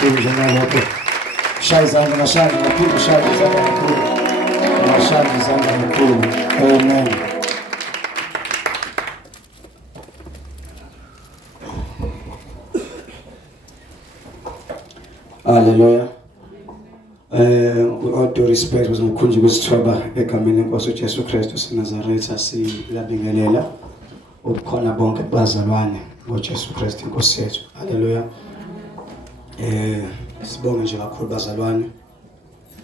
Kunjengalokho shaya izandla ngashaya kakhulu shaya izandla kakhulu ngashaya izandla kakhulu. Amen. Hallelujah. With all due respect uzokhunja ukuzithoba egameni lenkosi uJesu Kristu seNazaretha silabingelela ukukhona bonke bazalwane ngoJesu Kristu inkosi yethu. Hallelujah. Sibonge nje kakhulu bazalwane.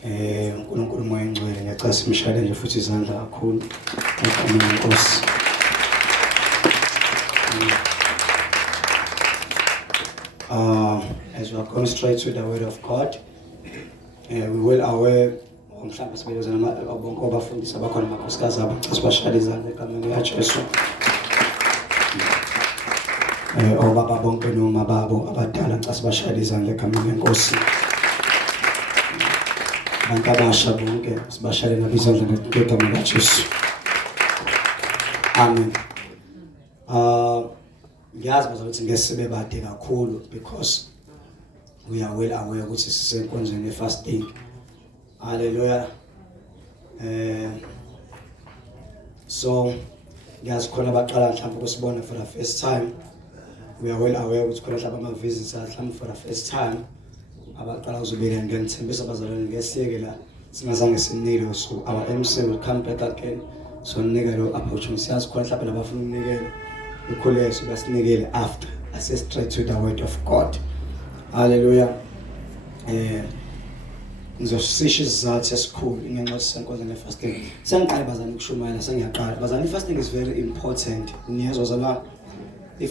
uNkulunkulu moya engcwele ngiyacela simshayele nje futhi izandla kakhulu egameni lenkosi. As we are going straight to the word of God, we will aware mhlawumbe sibelezana bonke abafundisi abakhona amakhosikazi abo sibashayele izandla egameni likaJesu. Obaba bonke noma babo abadala xa sibashayele izandla egameni lenkosi. Abantu abasha bonke sibashayele nabo izandla egameni likaJesu. Amen. Ngiyazi bazothi ngesibe bade kakhulu because we are well aware ukuthi sisenkonzweni fasting. Hallelujah. So ngiyazi khona abaqala mhlawumbe ukusibona for the first time. We are well aware ukuthi khona mhlawumbe ama visitors mhlawumbe for the first time abaqala uzobela ngiyithembisa abazalwane ngesiyeke la singazange sinike, so our MC will come back again. So nike lo opportunity siyazi khona mhlawumbe nabafuna ukunikela ukhuleso basinikele after access straight to the word of God. Hallelujah. Ngizosisho isizathu esikhulu ingenxa senkonzo fasting. Sengiqala bazana ukushumayela sengiyaqala. Bazana fasting is very important. Niyezwa zala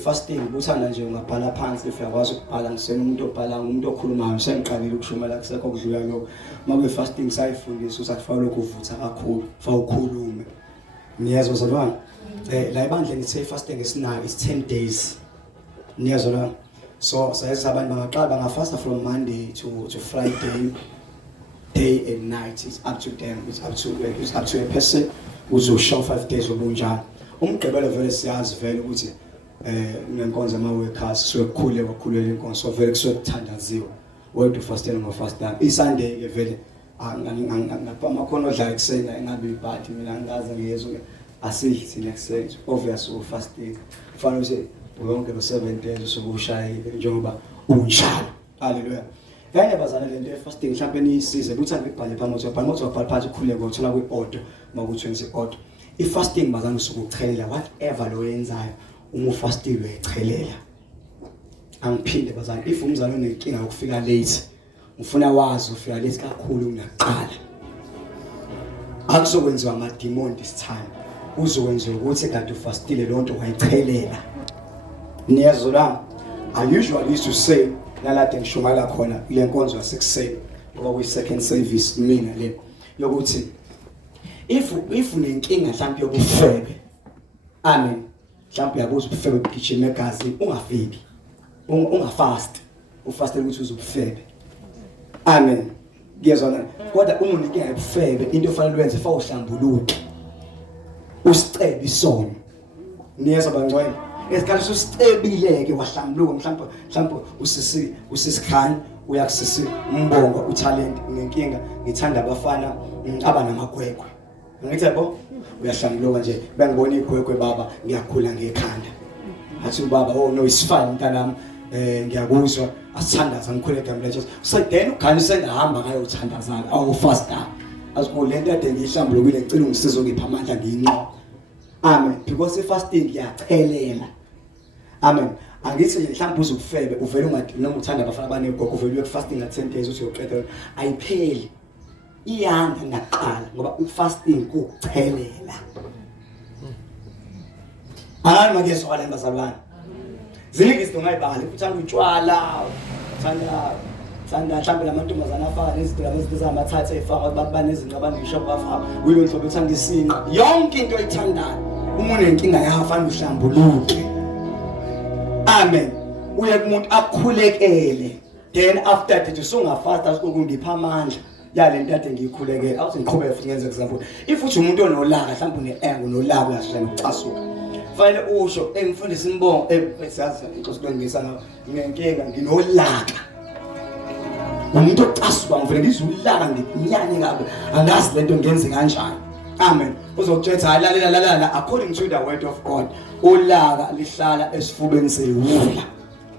fasting uthanda nje ungabhala phansi if uyakwazi ukubhala ngisena umuntu obhala umuntu okhulumayo sengiqalile ukushumayela kusekho kudlula lo. Mabe fasting sayifundisa usakufaka lokhu uvutha kakhulu, fa ukhulume. Niyezwa zala la ibandla nithe fasting isinayo is 10 days. Niyezwa la. So sayenza abantu bangaqala bangafasta from Monday to Friday, day and night. It's up to them. It's up to a person who's show 5 days obunjani. Umgqibelo vele siyazi vele ukuthi nenkonzo ama workers sokukhule bakhulele inkonzo so vele kusokuthandaziwa. Word to fasting ngofasta. iSunday ke vele ngamakhono odla eksena engabe ibhathi mina ngaze ngiyezwe asithi thina eksena obvious fasting. Kufanele ukuthi wonke lo 7 days sokushayile njengoba unjalo. Hallelujah. Yayine bazana lento fasting mhlawumbe niyisize ukuthi angibhale phambi kwakho ubhala phansi ukhuleke uthola kwi-order makuthi wenze order. I-fasting bazana usukuchelela whatever lo yenzayo uma ufastile uyachelela. Angiphinde bazana if umzalo unenkinga ukufika late ufuna wazi ufika late kakhulu kunakuqala. Akuzokwenziwa ama-demon this time. Uzokwenziwa ukuthi kanti ufastile lonto wayichelela. Niyezwa I usually used to say nalade ngishumayela khona ile nkonzo yasekuseni ngoba kuyi second service mina le yokuthi if unenkinga mhlawumbe yobufebe, amen, mhlawumbe yabuza ubufebe bugijima egazi ungafiki ungafast ufastele ukuthi uzobufebe, amen. Ngiyezwa kodwa uma unenkinga yobufebe into efanele wenze fa uhlambuluke usicebe isono. Niyezwa bangcwele esikhathi usicebile-ke wahlambuluka mhlawumbe usisikhani uyakusisi umbongo utalent ngenkinga ngithanda abafana abanamagwegwe ngithi yabo uyahlambuluka nje bengibona igwegwe baba ngiyakhula ngekhanda athi ubaba oh no is fine mntanami ngiyakuzwa asithandaza ngikhule egameni likaJesu so then ukhani sengahamba ngayothandazana awufasta azikulento ade ngihlambulukile ngicela ungisize ngipha amandla ngiyinqoba. Amen. Because fasting iyachelela. Amen. Angithi nje mhlawumbe uzukufebe uvela ungathi noma uthanda abafana abanegogo uvela ukufasting nga 10 days uthi uyoqeda ayipheli. Iyanda ngaqala ngoba ufasting kuchelela. Hayi makeso wala bazalwane. Ziningi izinto ngayibali uthanda utshwala, uthanda mhlawumbe lamantombazana afaka nezinto ezamathatha efaka banezinqabane ngisho bafaka uyilo nhlobo uthanda isinqa yonke into oyithandayo. Uma unenkinga yafanele uhlambuluke. Amen. Uye kumuntu akhulekele. Then after that usungafasta ukungipha amandla yalento ade ngiyikhulekele. Awuthi ngiqhubeke futhi ngenze example. If uthi umuntu onolaka mhlawumbe une-angle nolaka kahle nokucasuka. Fanele usho engifundisa imbongo esazi inkosi kwengisa nginenkinga nginolaka. umuntu ocasuka ngivele ngizulaka nginyanye kabi angazi lento ngenze kanjani. Amen. Uzokuthetha lalela according to the word of God. Ulaka lihlala esifubeni sewula.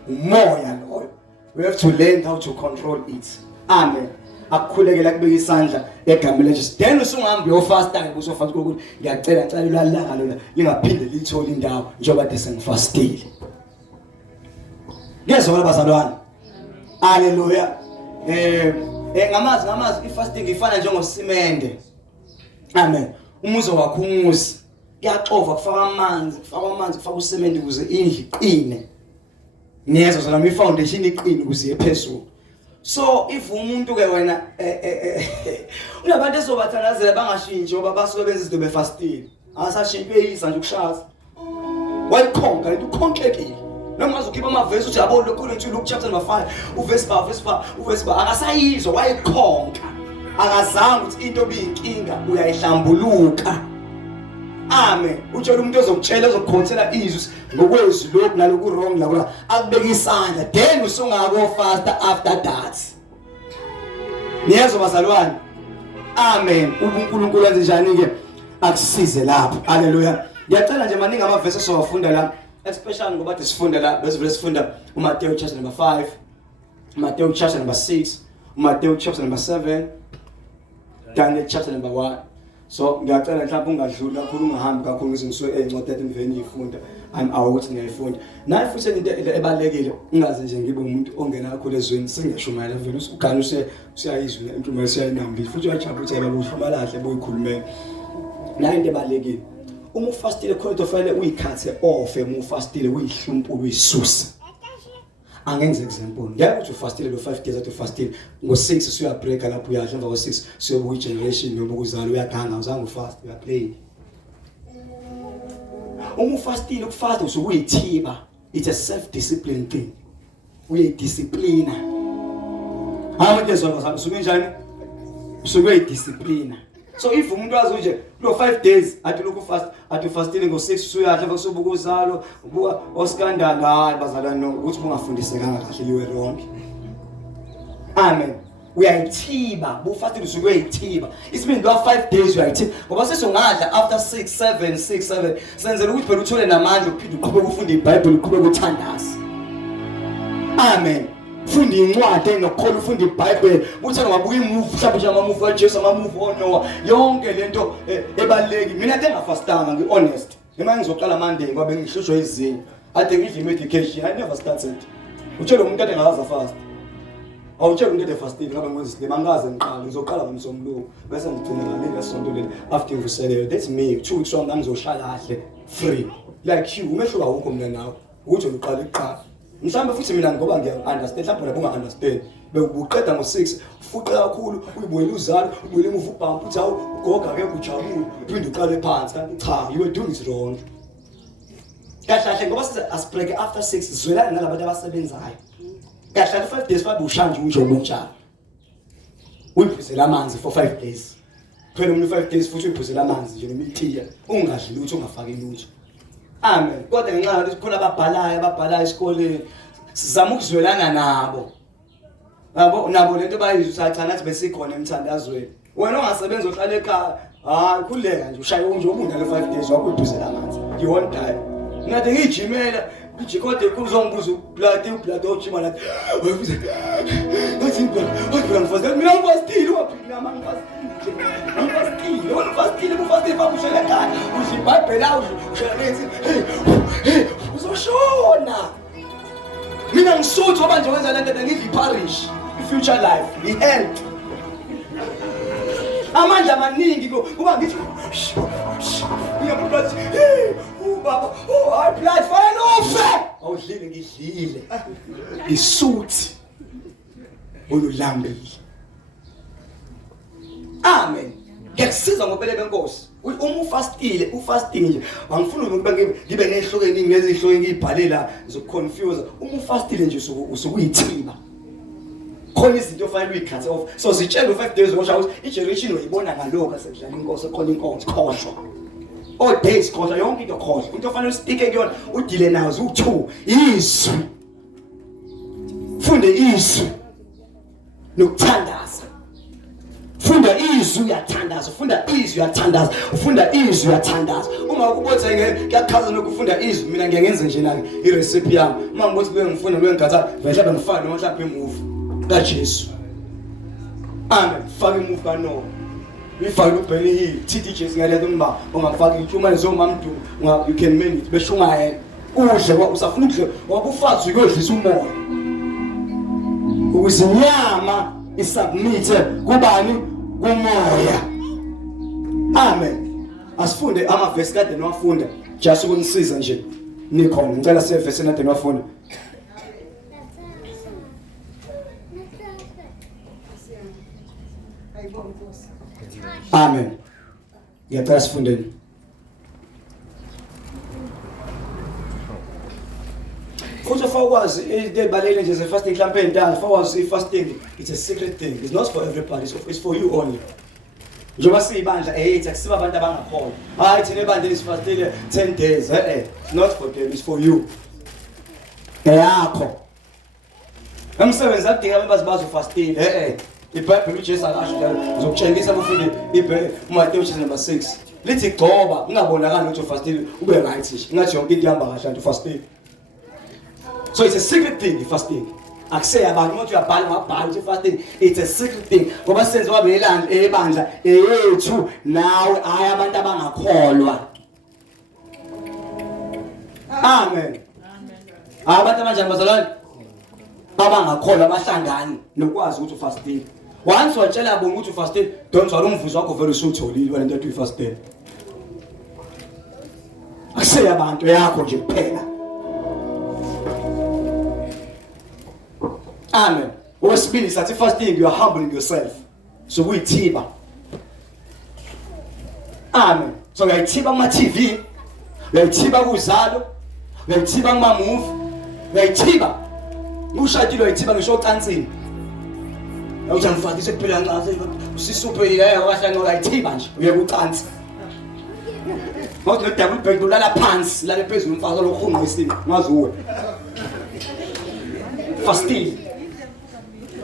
Umoya loyo. We have to learn how to control it. Amen. Akukhulekela kubeka isandla egameni leJesu. Then usungahambi uyofasta ngibusofasta ukuthi ngiyacela ulalaka lona lingaphinde lithola indawo njengoba kade sengifastile. Ngezwe abazalwane. Hallelujah. Ngamazi ifasting ifana njengosimende. Amen. Umuzo wakho umuzi kuyaxova kufaka amanzi kufaka usemende ukuze indlu iqine. Niyezo zona foundation iqine ukuze iphezulu. So if umuntu ke wena unabantu ezobathandazela bangashintshi ngoba basuke benza izinto befastile. Asashintshwe yisa nje ukushasa. Wayikhonka into ukhonkekile. Noma uzokhipha amavesi uthi yabo lokho into Luke chapter number 5 uvesi ba akasayizwa wayikhonka. Akazange ukuthi into obiyinkinga uyayihlambuluka. Amen. Utshela umuntu ozokutshela ozokukhothela izwi ngokwezwi lokhu naloku wrong la akubeka isandla then usungako fasta after that. Niyezo bazalwane. Amen. uNkulunkulu wenze njani ke akusize lapho. Hallelujah. Ngiyacela nje maningi amavesi esowafunda la especially ngoba sifunda la bese sifunda uMateyu chapter number 5, Matthew chapter number 6, Matthew chapter number 7, Daniel chapter number 1. So ngiyacela mhlawumbe ungadluli kakhulu ungahambi kakhulu ngizingisuke encwadi emveni ifunda ukuthi ngiyayifunda. Naye futhi into ebalekile ungaze nje ngibe umuntu ongena kakhulu ezweni singeshumayela vele usugana usiyayizwa intumayela siyayinambile futhi uyajabulela uhluma lahle boyikhulumela. Naye into ebalekile uma ufastile khona kufanele uyikhathe off uma ufastile uyihlumpulu uyisuse. Angenze example. Ngeke uthi ufastile lo 5 days athi ufastile ngo6 usuya break lapho uyadla emva ko6 uyobuya generation noma ukuzala uyaganga uzange ufast uyaplay. Uma ufastile ukufasta usukuyithiba. It's a self discipline thing. Uyidisciplina. Hayi nje zona usuke njani? Usuke discipline. So if umuntu wazi nje lo 5 days athi lokhu fast athi fastile ngo6 usuyadla bekusobuka uzalo ubuka oskandala hayi bazalwane no ukuthi bungafundisekanga kahle you were wrong. Amen. Uyayithiba bufastile usuke uyayithiba isibindi lo 5 days uyayithiba ngoba sesongadla after 6 7 senzela ukuthi phela uthole namandla ukuphinde uqhubeke ufunda iBhayibheli uqhubeke uthandaza. Amen. Funda incwadi enokhola ufunda iBhayibheli uthi ungabuka imovie mhlawumbe nje ama-movie kaJesu ama-movie oNoah yonke lento ebaleki mina engafastanga ngi-honest noma ngizoqala Monday ngoba bengihlushwa izinyo ade ngidla medication I never started. Utshela umuntu ade ngakaza fast awutshela umuntu ade fastile ngoba ngwenza isile mangaze ngiqala ngizoqala ngomsombuluko bese ngigcina ngaleli sonto leli after ngivuselele that's me 2 weeks on ngizoshala kahle free like you umehluka wonke mina nawe uthi uqala iqala. Mhlawumbe futhi mina ngoba ngiya-understand mhlawumbe nabo unga-understand bekuqeda ngo6 ufuqe kakhulu uyibuyele uzalo ubuyele emuva ubhampa uthi hawu ugoga ke ujabule uphinde uqale phansi kanti cha you were doing it wrong. Kahle ngoba size asibreak after 6 zwelana nalabantu abasebenzayo. Kahle 5 days babe ushanje unjengoba njalo. Uyiphuzela amanzi for 5 days. Phela umuntu 5 days futhi uyiphuzela amanzi nje nemitiya ungadli lutho ungafaki lutho. Amen. Kodwa ngenxa yokuthi khona ababhalayo esikoleni sizama ukuzwelana nabo. Yabo nabo lento bayizwa usachana nathi besikhona emthandazweni. Wena ongasebenza ohlala ekhaya, hayi khuleka nje ushaye nje ubunda le 5 days wakho uyiphuzela amanzi. You won't die. Ngathi ngijimela ijikode kuzongibuza ublood ojima nathi. Ngathi ngifastile mina ngifastile waphila ngifastile. Ngifastile ufastile babushela ekhaya. Udla iBhayibheli ushela lethi uzoshona. Mina ngisuthi ngoba nje wenza lento ngidla iparish i-future life i-health. Amandla amaningi kuba ngithi ngiyabulathi baba I blood fire off. Awudlile ngidlile. Isuthi olulambile. Amen. Ngiyasiza ngobele benkosi. Uma ufastile nje angifuni ukuba ngibe nehloko eningi nezihlobo ngibhalela zokuconfuse. Uma ufastile nje usukuyithiba. Khona izinto ofanele uyikhathe off. So sitshela u5 days ngosha ukuthi igeneration uyibona ngalokho asekudlala inkosi khona inkosi khohlwa. All days khohlwa yonke into khohlwa. Into ofanele usitike kuyona udile nazo u2 izwi. Funde izwi. nokuthandaza. Funda izwi uyathandaza, ufunda izwi uyathandaza, ufunda izwi uyathandaza. Uma ukubotha ngiyakhaza nokufunda izwi, mina ngiyenza nje la irecipe yami. Uma ngibothi ngifunda ngigatha vele mhlawumbe ngifane noma mhlawumbe imove kaJesu. Amen. Faka imove kaNoah. Ngifake uBenny Hill, TDJs ngiyaleza umba ungafaka inhluma zomamdu, you can manage beshungaye. Udle usafuna ukudla wabufazi uyodlisa umoya. Ukuzinyama isubmit kubani? Kumoya. Amen. Asifunde amavesi kade niwafunda just ukunisiza nje nikhona. Ngicela sevesi kade niwafunda. Amen. Ngiyacela sifundeni. Futhi fakwazi ebalekile nje ze fasting campaign dance fakwazi fasting it's a secret thing. It's not for everybody, it's for you only. Njoba siyibandla ethi akusiba abantu abangakholwa. Hayi thina ebandla lisifastile 10 days. Not for them, it's for you. Yakho. Umsebenzi adinga abantu bazofastile. iBhayibheli uJesu akasho njalo uzokutshengisa kufike uMateyu chapter number 6 lithi gcoba ungabonakala ukuthi ufastile ube right nje ngathi yonke into ihamba kahle ufastile. So it's a secret thing, fasting. Akuse abantu ukuthi uyabhala ngabhala ukuthi fasting it's a secret thing ngoba senze wabelanda ebandla eyethu nawe hayi abantu abangakholwa. Amen. Abantu abanjani bazalwane abangakholwa abahlangani nokwazi ukuthi ufasting. Once watshela bona ukuthi ufasting don't worry umvuzo wakho vele usutholile wena into uyifasting. Akuse abantu yakho nje kuphela. Amen. Okwesibili sathi fasting you are humbling yourself. So kuyithiba. Amen. So uyayithiba kuma TV, uyayithiba kuzalo, uyayithiba kuma movie, uyayithiba. Ushadile uyayithiba ngisho ocansini. Awuthi angifakise kuphela ncaze usisuphe yakahle uyayithiba nje uye kucansi. Mawuthi no double bed ulala phansi, lale phezulu umfazi lokhunqisini, ngazuwe. Fasting.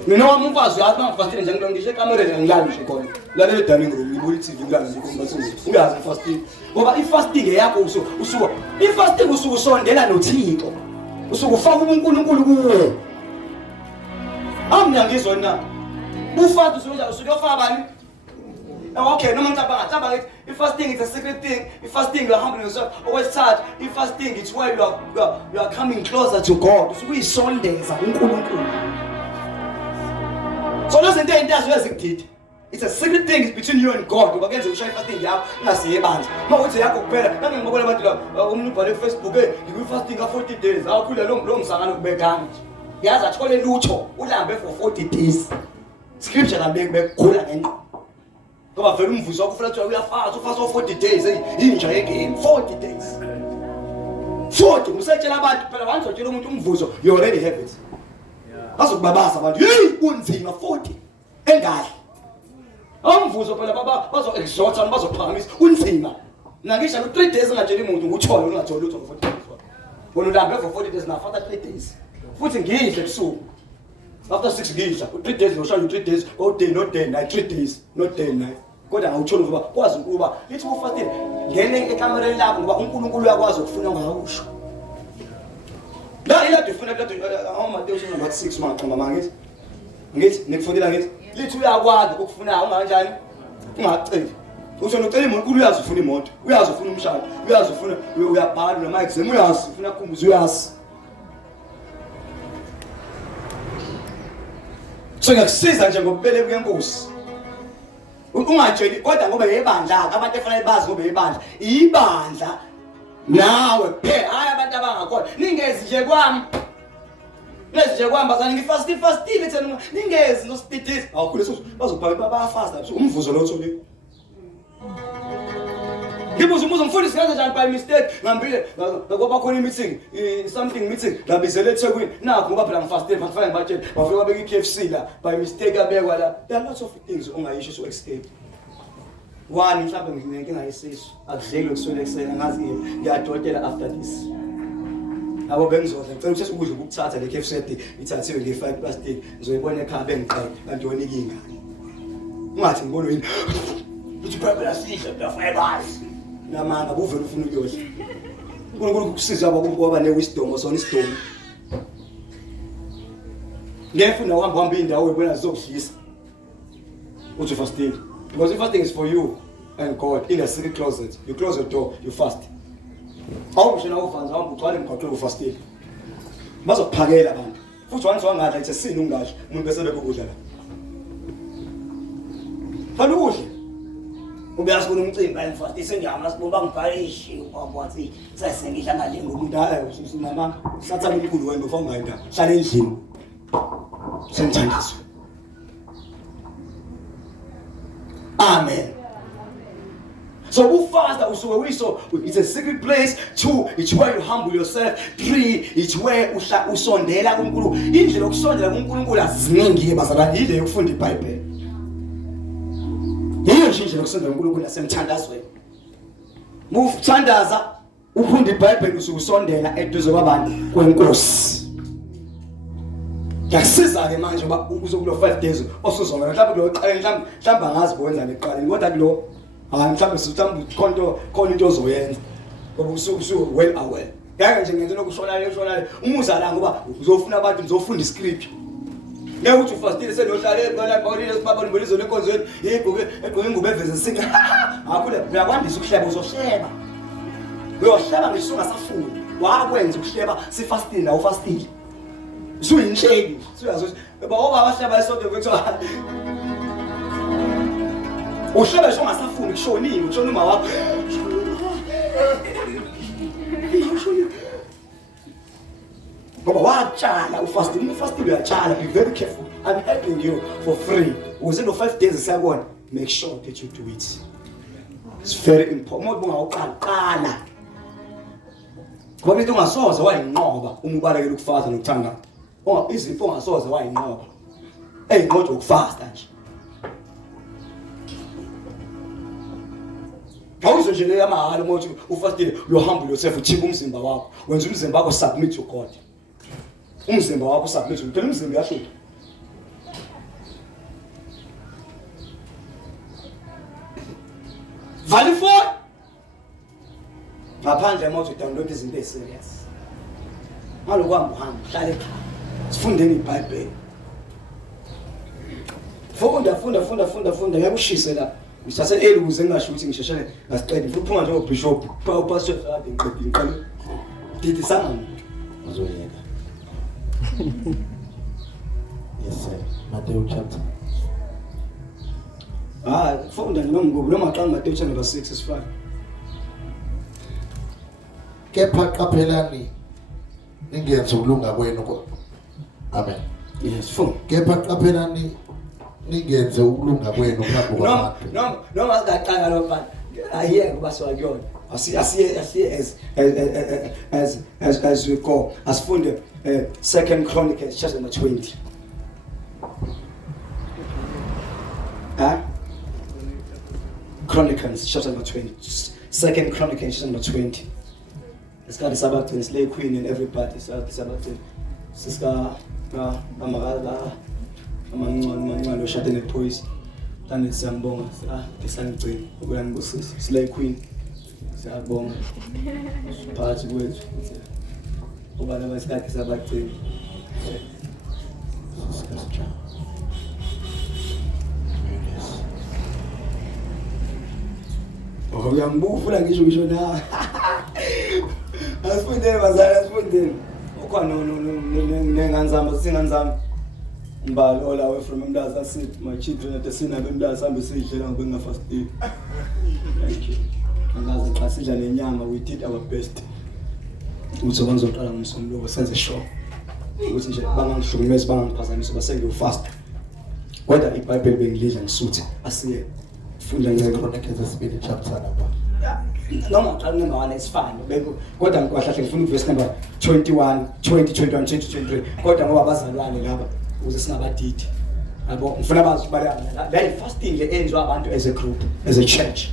Mina wami umfazi uyazi ngifastile nje ngisho ekamereni ngilala nje khona. Lale edining room ngibuka iTV ngilala nje kumbasizi. Uyazi fasting. Ngoba ifasting yakho usuka ifasting usuka usondela noThixo. Usuka ufaka uNkulunkulu kuwe. Amina ngizona. Ufaka usuke ufaka bani? Okay, noma ngicabanga ngithi ifasting is a secret thing. Ifasting you are humbling yourself. Okwesithathu ifasting it's where you are coming closer to God. Usuke uyisondeza uNkulunkulu. So those into ezikudida. It's a secret thing it's between you and God. Ngoba kenze ushaya fasting yakho ungasiye bandla. Mawuthi yakho kuphela ngangibona abantu la umuntu ubhale kuFacebook ngiku fasting ka 40 days. Awukhula lo msangano kubekanga nje. Yazi athole lutho ulambe for 40 days. Scripture lambe bekukhula ngento. Ngoba vele umvuzo wakho ufuna uyafasa ufasa 40 days inja yegame 40 days. 40 usetshela abantu phela wanizotshela umuntu umvuzo you already have it. Bazokubabaza abantu hey unzima 40 engahle amvuzo phela bazo exhorta bazophakamisa unzima nangisho 3 days engatshela umuntu ukuthole ungatholi lutho ngo 40 days wona ulambe for 40 days na after 3 days futhi ngidle ebusuku after 6 ngidla 3 days ngishaya 3 days all day not day night 3 days not day night kodwa awutholi ngoba kwazi ukuba lithi ufastile ngene ekamereni lakho ngoba uNkulunkulu uyakwazi ukufuna ngawusho. La ila difuna la Mateyu chapter number 6 maqhamba mangithi nikufundela ngithi lithi uyakwazi ukufuna unganjani ungaceli usho nocela uNkulunkulu uyazi ufuna imoto uyazi ufuna umshado uyazi ufuna uyabhala noma exam uyazi ufuna kumbuzo uyazi. So ngiyakusiza nje ngobubele bwenkosi ungatsheli kodwa ngoba yebandla abantu efanele bazi ngoba yebandla ibandla nawe phela hayi abantu abangakholwa ningezi nje kwami bazana ngifastile thina ningezi nositidisi awukhule bazobhala bayafasta umvuzo lo uthole ngibuza umuzo mfundisi kanjani by mistake ngambile ngoba khona meeting something meeting labizele eThekwini nakho ngoba phela ngifastile bafanele ngibatshela bafika babeka iKFC la by mistake abekwa la there are lots of things ongayisho so escape. One mhlawumbe nginenkinga yesisu akudleki lokuswele eksena ngazi ngiyadotela after this abo bengizodla ngicela ukuthi ukudla ukuthatha le KFC ithathiwe nge5 plastic ngizoyibona ekhaya bengiqede kanti yona ikinga ungathi ngibona yini uthi phela sidla bafayikazi namanga buvela ufuna ukuyodla uNkulunkulu ukusiza aba ne-wisdom osona isidom ngefuna uhamba indawo uyibona zizokudlisa uthi fasting because fasting is for you and God in a secret closet. You close your door, you fast. Awusho na ufanza uhamba ugcwale emgaqweni ufasting bazokuphakela abantu futhi wangadla ithi sini ungadla umuntu bese bekukudla la fanele ukudle ubuyazi kuna umcimbi ayimfasti sengiyama siboba ngibhalishi kwathi sesengidla ngale ngomuntu hayi usunamanga sathatha umkhulu wena ufanga ngayinda hlala endlini senthandiswe amen. So who fast it's a secret place. 2, it's where you humble yourself. 3, it's where usondela kuNkulunkulu. Indlela yokusondela kuNkulunkulu aziningi bazalwane ile yokufunda iBhayibheli. Yiyo nje indlela yokusondela kuNkulunkulu nasemthandazweni. Mufuthandaza ufunda iBhayibheli ususondela eduze kwabantu kweNkosi. Yasiza ke manje uba uzokulo 5 days osuzongena mhlawumbe lo qala mhlawumbe angazi kwenza neqala kodwa kulo mhlawumbe khona into ozoyenza ngoba usuku well aware ngeke nje ngento lokushona umuza la ngoba uzofuna abantu uzofunda iscript ngeke uthi ufastile senohlala ebona bawulile sibaba nibolizo lenkonzweni igqoke ingubo eveze singa akule uyakwandisa ukuhleba uzohleba uyohleba ngisho ungasafuni wakwenza ukuhleba sifastile la ufastile suyinhleki suyazi baba abahleba isonto kwethiwa uhlebe sho ngasafuni kushonile kushona uma wakho ngoba watshala ufasting uyatshala be very careful. I'm helping you for free within the 5 days siyakona make sure that you do it. It's very important umuntu ungawuqala ngoba into ungasoze wayinqoba uma ubalekela ukufasta nokuthanda izifo ungasoze wayinqoba eyinqoba ukufasta nje awuzo nje le amahala uma uthi ufastile you humble yourself uthimba umzimba wakho wenza umzimba wakho submit to God umzimba wakho submit uphela umzimba yashuka vale for ngaphandle manje download izinto eziserious ngalokuhamba uhamba hlala ekhaya sifundeni iBhayibheli funda yakushise la ngishase eluze ngingasho ukuthi ngisheshele ngasiqede futhi nje ubishop pastor ade ngiqedile ngiqale dithi sana uzoyeka yes sir Matthew chapter funda noma maqala Matthew chapter number 6 is fine kepha qaphelani ningenze ukulunga kwenu amen yes funda kepha qaphelani ningenze ukulunga kwenu phambi kwabantu no asingaqala lo mfana ayeke kuba siwakuyona asiye as we go asifunde 2 Chronicles chapter number 20 Chronicles chapter number 20 2 Chronicles chapter number 20 it's got the Sabbath and slay queen and everybody so the Sabbath siska amagala amancane oshade nephoyisa tani siyambonga ngesangcini ukuyangibusisa slay queen siyabonga phakathi kwethu ubala basikade sabagcina uyangibufula ngisho na asifundeni bazali asifundeni ukhona nenganzama singanzama mbali all away from umdazi asithi my children at sina bemdazi hambe sidlela ngoba ngingafastile thank you angazi xa sidla nenyama we did our best ukuthi bangizoqala ngomsombuluko senze show ukuthi nje bangangihlukumezi bangangiphazamisa basenge ufast kodwa iBhayibheli bengilidla ngisuthe asiye funda Chronicles esibili chapter number noma xa number 1 is fine beko kodwa ngikwahlahle ngifuna verse number 21 23 kodwa ngoba bazalwane laba ukuze singabadidi yabo ngifuna bazi ukubala la fasting le enziwa abantu as a group as a church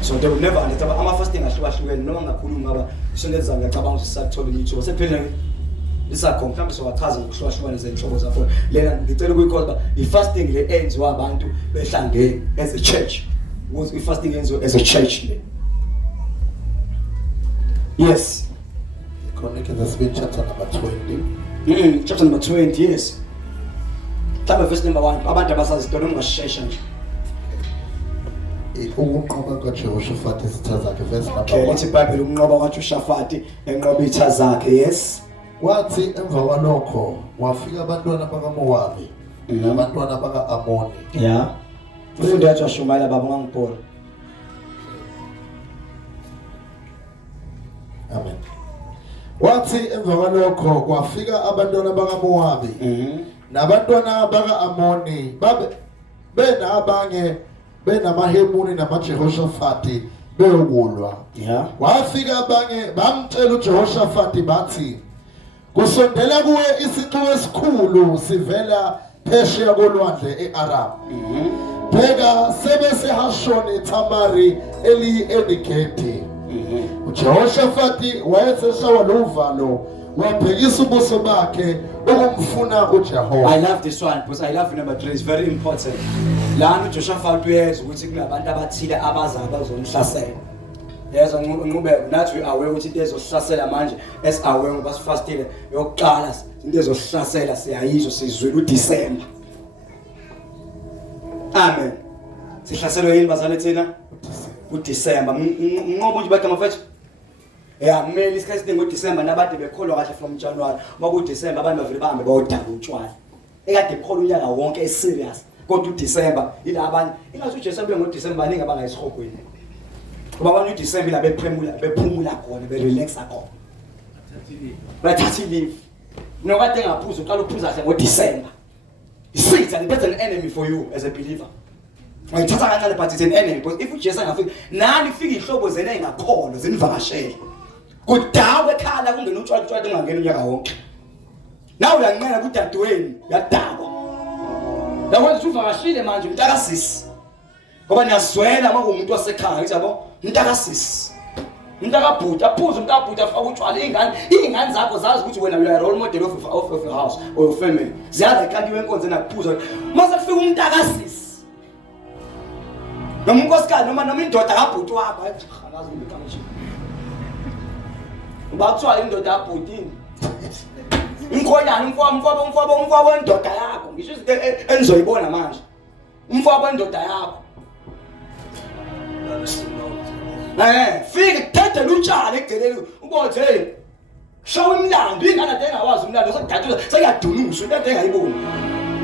So they will never understand. Ama fasting ahlukahlukene noma ngakhuluma ngaba isonto ezayo ngiyacabanga ukuthi sisathola ithuba sephela isakho mhlawumbe sowachaza ngokuhlukahlukana zenhlobo zakho lena ngicela ukuyikhoza i-fasting le enziwa abantu behlangene as a church ukuthi i-fasting enziwa as a church le. Yes. Corinthians chapter number 20. Chapter number 20, yes. Type of verse number 1. Abantu abasazidona ungashesha nje. Ukunqoba kaJehoshaphat izitha zakhe verse number 1. Okay, let's Bible ukunqoba kaJehoshaphat enqoba izitha zakhe, yes. Kwathi emva kwalokho wafika abantwana bakaMowabi nabantwana baka-Amoni. Yeah. Ufunde yathi washumayela baba ngangibhora. Amen. Wathi emva kwalokho kwafika abantwana bakaMowabi nabantwana baka-Amoni benabanye benamahemuni namaJehoshafati beyokulwa. Yeah. Wafika abanye bamtshela uJehoshafati bathi kusondela kuwe isixuku esikhulu sivela phesheya kolwandle eAram. Bheka sebesehashoni Tamari eli-Enigedi. uJehoshaphat wayeseshawa lovalo wabhekisa ubuso bakhe ukumfuna uJehova. I love this one because I love number 3, it's very important. Lana uJehoshaphat uyeza ukuthi kunabantu abathile abaza bazomhlasela. Yezwa unqubeko nathi aware ukuthi into ezohlasela manje as aware ngoba sifastile yokuqala into ezohlasela siyayizwa sizwela uDecember. Amen. Sihlaselwe yini bazalwane thina? uDecember. Ngoba uthi bathi mafethu yeah, kumele isikhathi sidinga uDecember nabade bekholwa kahle from January. Uma kuDecember abantu bavele bahambe bayodala utshwala. Ekade bekholwa unyaka wonke eserious. Kodwa uDecember ila abantu ingathi uJesu abuye ngoDecember baningi abangayisihogweni. Ngoba abantu uDecember la bephumula khona, berelaxa khona. Bathatha leave. Nokade engaphuza uqala ukuphuza kahle ngoDecember. Satan, that's an enemy for you as a believer. Ngithatha kancane but it's an enemy because if uJesu angafika nani fika ihlobo zena engakhono zinivakashela. Kudawe ekhala kungena utshwala ungangena unyaka wonke. Nawe uyanqena kudadweni yadakwa. Yakwenza uvakashile manje umntakasisi. Ngoba niyaswela uma kuumuntu wasekhaya ngithi yabo umntakasisi. Umntakabhuti aphuza umntakabhuti afaka utshwala ingane zakho zazi ukuthi wena you are role model of your house or your family. Ziyazi kanti wenkonzo nakuphuza. Mase kufika umntakasisi. Noma unkosikazi noma indoda kabhuti wakho ayikhazi ngikamshi. Ubakuthiwa indoda kabhutini. Umkhonyana umfowabo indoda yakho. Ngisho izinto enizoyibona manje. Umfowabo indoda yakho. Fika kuthatha utshale egceleni ubothe hey. Shawa imlando ingane ade engawazi umlando sekudathula sekuyadunuswa into ade engayiboni.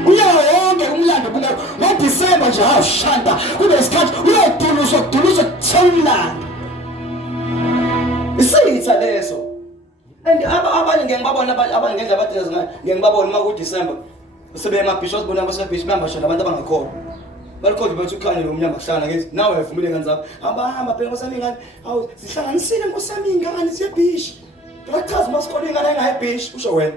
Unyaka wonke umlando buka ngoDecember nje awushanda kube isikhathi uyoduluswa tsawulanda. Isitha leso. And abanye ngiyababona abanye ngendlela abatheza ngayo ngiyababona uma kuDecember sebe emabishops bona abasebishop bambashana abantu abangakhona. Balikhoze bathi ukhanye lo mnyama kuhlangana ngithi nawe uyavumile ngani zakho hamba phela nkosami ingane awu sihlanganisile nkosami ingane siyebhishi. Bachaza masikole ingane engayibhishi usho wena.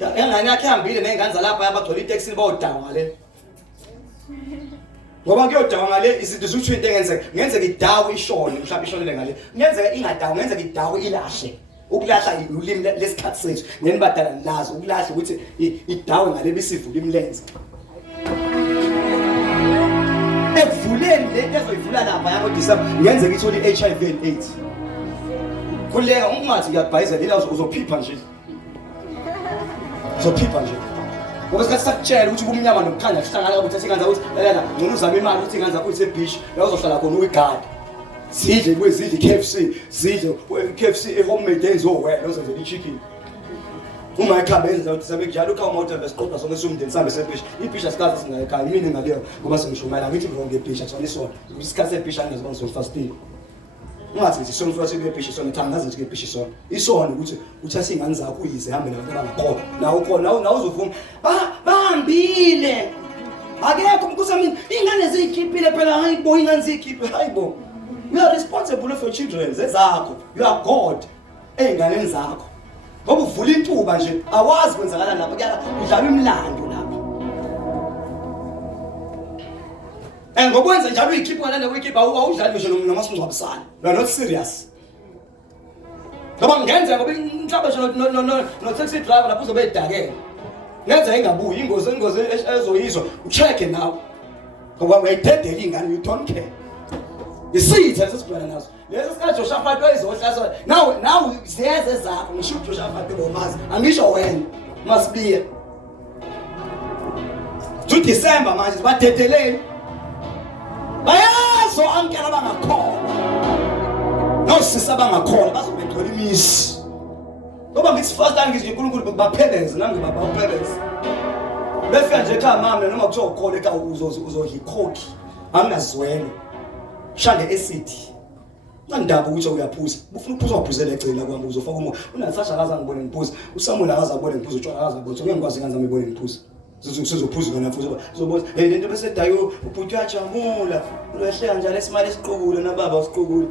Yangane yakhe ihambile nezingane zalapha abagcwele itaxi bayodawa ngale. Ngoba kuyodawa ngale izinto zithu into ngenzeka idawu ishone mhlawumbe ishonele ngale. Ngenzeka ingadawu ngenzeka idawu ilahle. Ukulahla ulimi lesikhathi sethu nenibadala lazo ukulahla ukuthi idawu ngale bisivula imlenze. Ekuvuleni lento ezoyivula lapha yabo December ngenzeka itholi HIV and AIDS. Kulega ungathi ngiyabhayizela ila uzophipha nje. Uzophipha nje. Ngoba sikhathi sakutshela ukuthi kumnyama nokukhanya kuhlangana ukuthi asinganza ukuthi lalala ngicela uzame imali ukuthi inganza ukuthi ebeach la uzohlala khona uyigadi. Sidle kwezidle KFC, sidle KFC ehomemade ezowela uzenzela ichicken. Uma ekhamba enza ukuthi sabe njalo ukha umoto besiqoqa sonke somndeni sambe sebeach. Ibeach asikazi singayikhaya mina ngaleyo ngoba sengishumayela ngithi ngironge ebeach akusona isona. Isikhathi sebeach angizibona sofasting. Ungathi nje sona futhi bebeach sona thangaza nje bebeach sona. Isona ukuthi uthathe ingane zakho uyize hambe nabantu abangakhona. Nawo ukhona nawo uzovuma. Bahambile. Akekho umkusami ingane zikhiphile phela hayibo ingane zikhiphile hayibo. You are responsible for your children zezakho. You are God. Einganeni zakho. Ngoba uvula intuba nje awazi kwenzakala lapha kuyala udlala imlando lapha. And ngokwenza njalo uyikhipha lana uyikhipha awudlali ngisho noma singcwabisana. You are not serious. Ngoba ngenza ngoba inhlaba no taxi driver lapho uzobe edakela. Ngenza engabuyi ingozi ezoyizwa ucheck now. Ngoba uyayidedela ingane you don't care. Isitha sesibhekana nazo. Leso sikhathi Joshaphat wayezohlasa. Now ziyeze zakho ngisho uJoshaphat bomazi. Angisho wena masibiya. To December manje badedeleni. Bayazo amkela abangakhona. Nosisa abangakhona bazobethola imisi. Ngoba ngithi first time ngithi uNkulunkulu bapheleze nami ngibapheleze. Befika nje ekhaya mama noma kuthiwa ukhona ekhaya uzodla ikhokhi. Anginazwelo. Shande acid. Nandaba ukuthi uyaphuza. Ufuna ukuphuza waphuzela egcina kwami uzofaka umoya. Unathasha akaza ngibone ngiphuza. USamuel akaza ngibone ngiphuza utshwala akaza ngibone. Ngeke ngikwazi kanzama ngibone ngiphuza. Sizophuza ngana futhi uzobona hey lento bese dayo ubhuti uyajamula. Ulehleka njalo esimali esiqukule nababa usiqukule.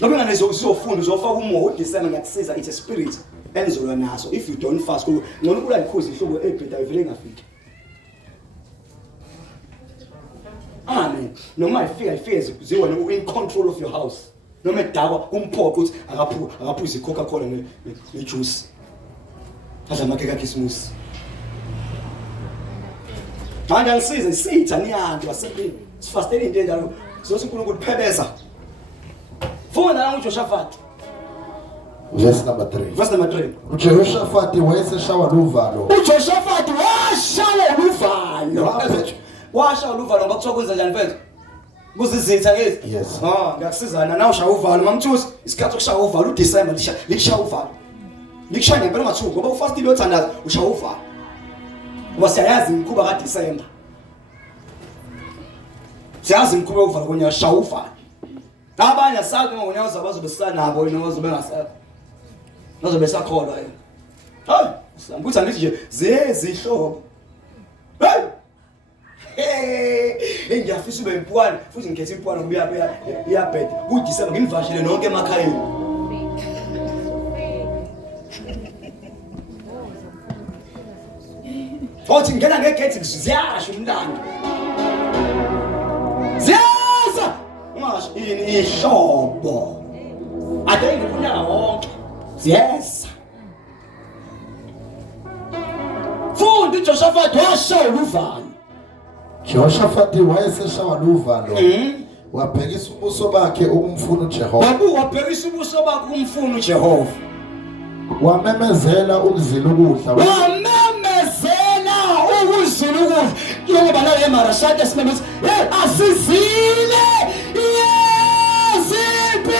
Ngoba ngane uzofunda uzofaka umoya uDecember ngakusiza it's a spirit enzola naso if you don't fast ngona ukula ikhozi ihlobo ebheda ivele ingafiki. Amen. Noma ifika ziwona in control of your house. Noma edakwa kumphoqa ukuthi akaphuza iCoca-Cola nejuice. Adla amakeke kaKhisimusi. Manje angisize isitha niyanti wasempini. Sifastele into enjalo. Sizothi uNkulunkulu phebeza. Funa la uJoshaphat. Verse number 3. Verse number 3. uJehoshaphat wayeseshawa luvalo. uJoshaphat washawa luvalo. Washawa luvalo ngoba kuthiwa kwenza njani mfethu? Kuzizitha lezi. Yes. Ngiyakusizana nawe ushaya uvalo mamthusi. Isikhathi sokushaya uvalo uDecember lishaya uvalo. Likushaya ngempela mathuko ngoba ufast ile othandaza ushaya uvalo. Ngoba siyayazi imikhuba kaDecember. Siyazi imikhuba uvalo konyaka shaya uvalo. Abanye asazi ngonyaka zabazobe sisanabo yena bazobe ngasazi. Bazobe sakholwa yena. Hayi, sambuthi angithi nje zezihlobo. Hey, ngiyafisa ube impwani futhi ngikhethe impwani ngoba iyabheda. UDecember ngimvashele nonke emakhayeni. Othi ngena ngegate ziyasho umlando. Ziyaza! Ungasho ini ihlobo. Ade ngikunyaka wonke. Ziyeza. Fundi uJoshaphat washawa luvalo. Jehoshaphat wayeseshawa luvalo. Wabhekisa ubuso bakhe ukumfuna uJehova. Wabhekisa ubuso bakhe ukumfuna uJehova. Wamemezela ukuzila ukudla. Wamemezela ukuzila ukudla. Njengoba la eMarashati esimemeza, asizile. Yesipi.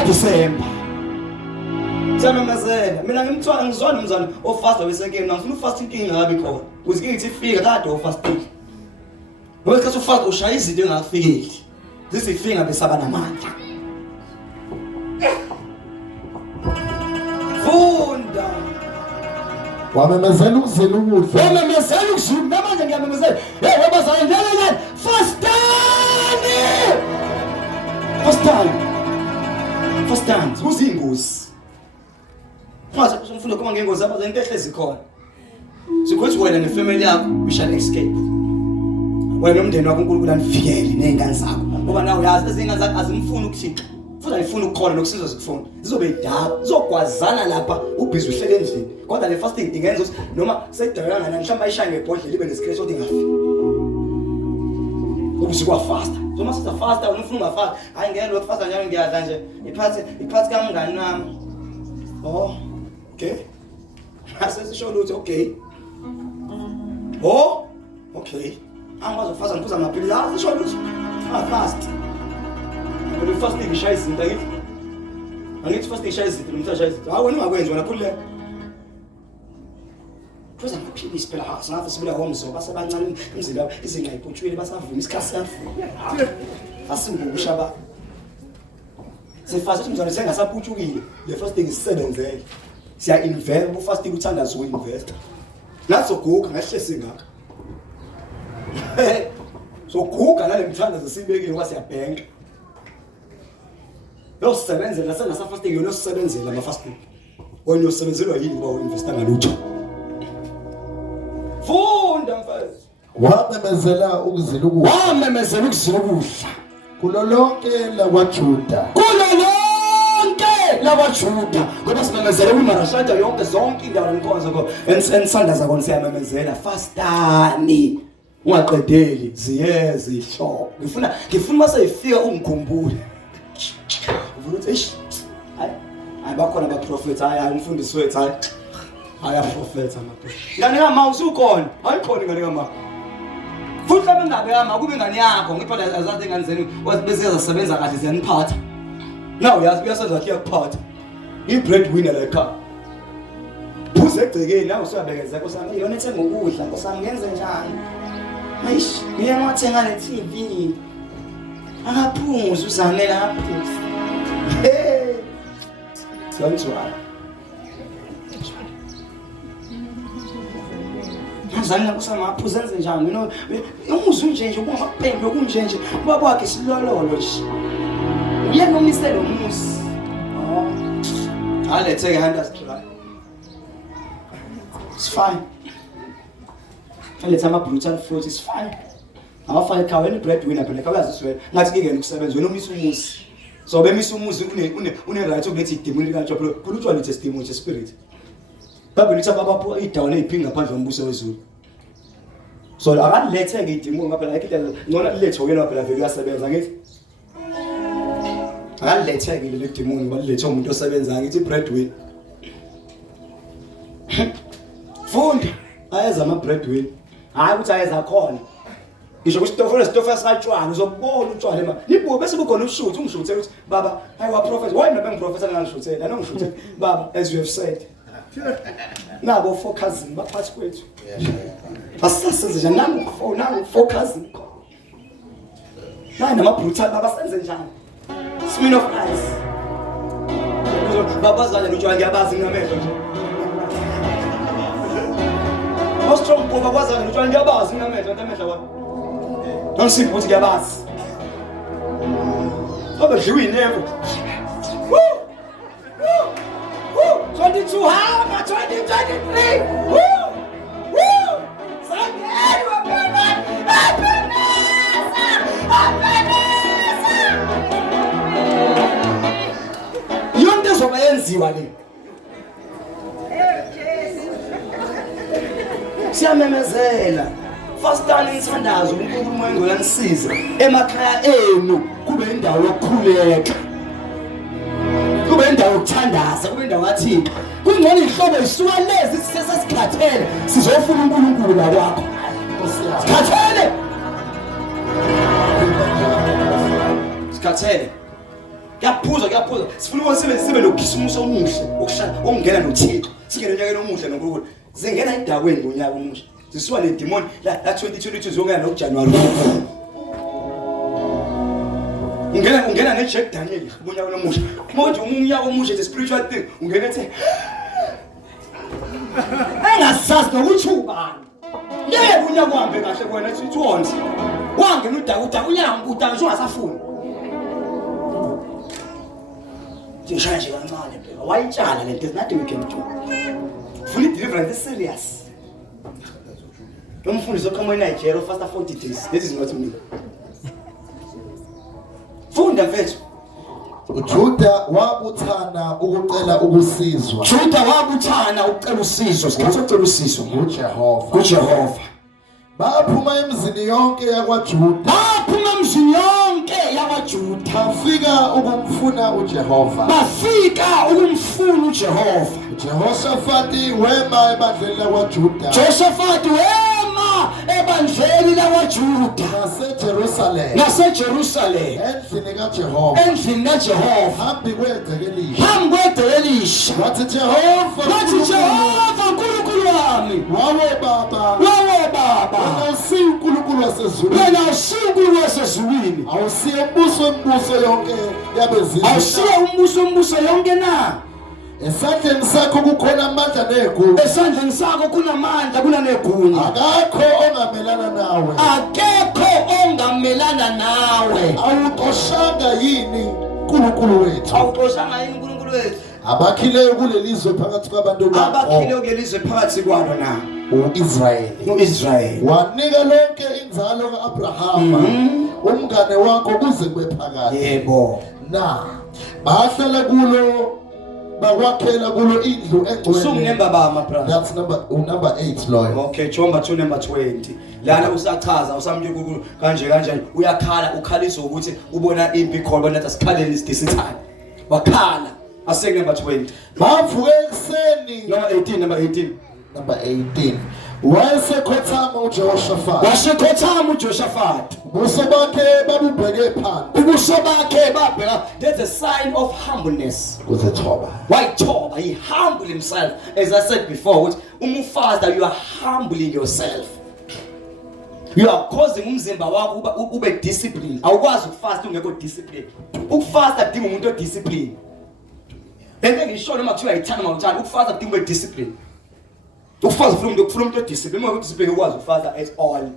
kaDecember. Samemezela. Mina ngimthwala ngizwana umzana ofasta wesekeni. Ngifuna ufast inkinga ngabe khona. Uthi ngithi ifika kade ofastile. Ngoba isikhathi ufast ushaya izinto engafikeli. Zisifinga besaba namandla. Funda. Wamemezela ukuzila ukudla. Wamemezela ukuzila namanje ngiyamemezela. Hey wabazali ndele fastani. Fastani. Kuzingozi. Mase usumfuna kuma ngengozi abaza into ehlezi khona. Sikuthi wena nefamily yakho you shall escape. Wena nomndeni wakho uNkulunkulu anivikele nezingane zakho. Ngoba nawe uyazi izingane zakho azimfuni ukuthixo. Futhi ayifuni ukukhola nokusizwa zikufuna. Zizobe idaba, zizogwazana lapha ubhizi uhlele endlini. Kodwa le fasting ingenza ukuthi noma seyidayana ngani mhlawumbe ayishaye ngebhodlela libe nesikreshi ukuthi ingafiki. Ubusikwa fasta. So mase sa fasta unufuna ungafasta. Hayi ngeke lo fasta njalo ngiyadla nje. Iphathi kamngani nami. Oh. Okay. Asesisho lutho okay. Oh. Okay. Angazi ukufasta ngiphuza amaphilisi. Asesisho lutho. Fast. Kodwa fasting ishaya izinto akithi. Angithi fasting ishaya izinto nomthatha ishaya izinto. Hayi wena ungakwenzi wena khulile. Phuza amaphilisi phela ha singathi sibula homzo basebancane imizila izinqa iphutshwile basavuma isikhathi siyafika. Asingubusha ba. Sefasa umzwana sengasaphutshukile. Le fasting isebenzele. Siya invest ubufasting uthandazo uinvest. Naso guga ngahlese ngaka. So guga nale mthandazo sibekile kwa siyabhenka. Lo sebenzela senasa fasting yona sisebenzela ama fasting. Wena uyosebenzelwa yini ngoba uinvesta ngalutho. Wanda mfethu. Wamemezela ukuzila ukudla. Wamemezela ukuzila ukudla. Kulo lonke lakwaJuda. Kulo lonke lakwaJuda. Ngoba simemezela uMarashada yonke zonke indawo lenkonzo ko ensanda zakho siyamemezela fastani. Ungaqedeli ziyeze ihlo. Ngifuna mase ifika ungikhumbule. Ukuthi eish. Hayi bakhona abaprofeti hayi umfundisi wethu hayi. Haya profeta mapho. Ngane kama usukhona. Hayikhona ngane kama. Futhi mhlawumbe ngabe yama kube ngane yakho ngiphatha azathi engane zenu bese zasebenza kahle ziyaniphatha. Naw uyasenza kahle yakuphatha. I-breadwinner la ekhaya. Phuze egcekeni nawe usuyabekeza nkosami yona ethenga ukudla nkosami ngenze njani? Hayish ngiyathenga le TV. Akaphuzi uzanela akaphuzi. Hey. Don't worry. Ngizalina kusama aphuzenze njani you know umuzwe nje kungapembe kunjenje bakwakhe silololo nje uyenomisela umusi let's take a hand us try it's fine let's have a brutal fruit it's fine awafake khawe any breadwinner phela kawazi siwena ngathi ngeke ukusebenza wena umisa umusi so bemisa umusi une right ukulethi idemoni kanjalo phela kulutshwa le testimony je spirit Bible lithi abapho idawana eziphinga ngaphandle kombuso wezulu. So akalethe ngidimo ngaphela ikile ngona lethe wena phela vele uyasebenza ngithi. Akalethe ngile ledimoni balethe umuntu osebenza ngithi breadwinner. Funda ayeza ama breadwinner. Hayi ukuthi ayeza khona. Ngisho kusitofa sakatshwana uzobona utshwala ema. Nibuye bese kukhona ushuthu umshuthe uthi baba hayi wa prophet why mina bengiprofesa ngangishuthela anongishuthela baba as you have said. Nabo focusing baphathi kwethu. Asasenze njani nangu focusing. Hayi nama brutal abasenze njani. Spin of eyes. Baba zana utshwala ngiyabazi ngamehlo nje. Strong baba kwazana utshwala ngiyabazi ngamehlo ntamehla wami. Ngisipho ukuthi ngiyabazi. Abadliwe inevo. 22 hama 2023. Woo! Woo! Sangeni wapenda. Yonke zoba yenziwa le. Siyamemezela. Fastani umthandazo uNkulunkulu yanisiza emakhaya enu kube indawo yokukhuleka. Kube indawo yokuthandaza kube indawo yathi kungcono ihlobo isuka lezi sisesikhathele sizofuna uNkulunkulu la kwakho sikhathele kuyaphuza sifuna ukuthi sibe nokukhisumusa omuhle okushaya ongena noThixo singene enyakeni omuhle noNkulunkulu zingena idakweni ngonyaka omusha zisuka le demon la 2022 zongena noJanuary ungena neJack Daniel ubunyaka omusha manje umunyaka omusha the spiritual thing ungena ethi engasazi nokuthi ubani ngeke unyaka uhambe kahle kwena ethi wonke wangena uDawuda unyaka uDawuda ungasafuni nje kancane phela wayitshala lento there's nothing we can do fully deliverance is serious umfundisi oqhamuka eNigeria fast 40 days this is not me funda mfethu uJuda wabuthana ukucela ukusizwa Juda wabuthana ukucela usizo sikhathi sokucela usizo kuJehova baphuma emizini yonke yakwaJuda bafika ukumfuna uJehova Jehoshafati wema ebandleni lakwaJuda naseJerusalem endlini kaJehova hambi kwegcekelisha wathi Jehova uNkulunkulu wami wawe baba wena usiNkulunkulu wasezulwini awusiye umbuso yonke yabezizwe awusiye umbuso yonke na esandleni sakho kukhona amandla negunya esandleni sakho kunamandla kunanegunya akekho ongamelana nawe awutoshanga yini uNkulunkulu wethu abakhileyo kulelizwe phakathi kwabantu bakho kwabo na uIsrael. uIsrael. Wanika lonke inzalo kaAbrahama umngane wakho kuze kube phakade. Yebo. Na bahlala kulo bakwakhela kulo indlu engcwele. Usungnemba bama brother. That's number 8 Lord. Okay, Jomba 2 number 20. Lana usachaza usamnyukulu kanje uyakhala ukhalisa ukuthi ubona impi khona bona nathi sikhaleni sidisithana. Wakhala aseke number 20. Bavuke ekseni Number 18. Number 18. Wayesekhothama uJehoshaphat. Wasekhothama uJehoshaphat. Ubuso bakhe babubheke phansi. Ubuso bakhe babheka. That's a sign of humbleness. Uzithoba. Why Toba? He humbled himself. As I said before, umufasta, you are humbling yourself. You are causing umzimba wakho ube discipline. Awukwazi ukufasta ungekho discipline. Ukufasta kudinga umuntu odiscipline. Lento ngisho noma kuthiwa ayithanda mawuthanda, ukufasta kudinga ube discipline. Ukufasta ufuna umuntu odiscipline, uma udiscipline ukwazi ukufasta at all.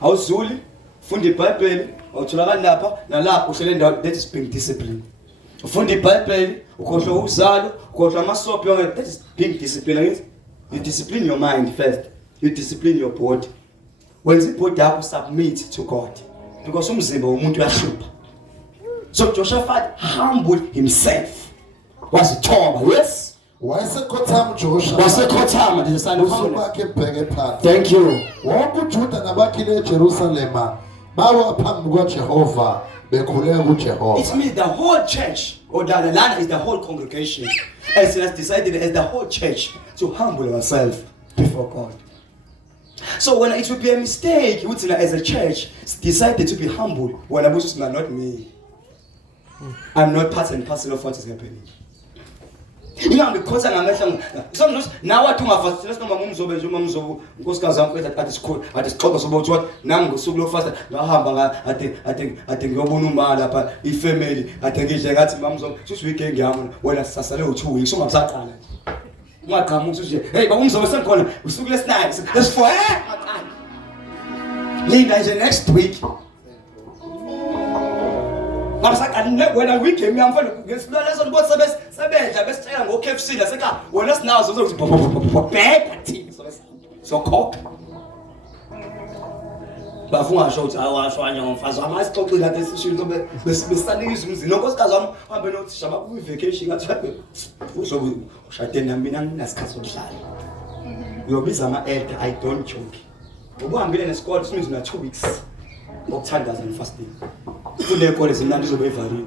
Awuzuli, funda iBhayibheli, awutholakala lapha nalapha uhlele ndawo, that is being disciplined. Ufunda iBhayibheli, ukhohlwa ukuzalo, ukhohlwa amasophi yonke, that is being disciplined. You discipline your mind first. You discipline your body. When the body yakho submit to God, because umzimba womuntu uyahlupha. So Jehoshaphat humbled himself. Wasithoba, yes. Wayesekhothama uJehoshaphat. Wasekhothama, there's a sign of Ubuso humbleness. bakhe bheke phansi. Thank you. Wonke uJuda nabakhile eJerusalema bawa phambi kukaJehova bekhuleka kuJehova. It means the whole church, or the land is the whole congregation, as it has decided as the whole church to humble ourselves before God. So when it would be a mistake, as a church decided to be humble, when I was not me, I'm not part and parcel of what is happening. You know, because I'm sometimes now I do my fast. Let's not Mzobe, because at the school, at the school, about what now so fast. I think you're Bonumada, but if family, I think it's like Mzobe, just weekend gammon when I sasalo 2 weeks. So I'm Satan. What comes to say, hey, but some corner, we still last night. That's for Linda is next week. When I week came, I'm going to get what's the best time. Okay, see, that's like when us now, so cock. But for my shows, I was trying on fast. I must talk to that decision. The standing is no because I'm not Shabbat with vacation at Chapel. So, Shaten and Minan as Castle Shire. You're busy, I don't choke. But 1 million squad means in 2 weeks. Umthandazo and fasting. Kule kole simnandi zobevali.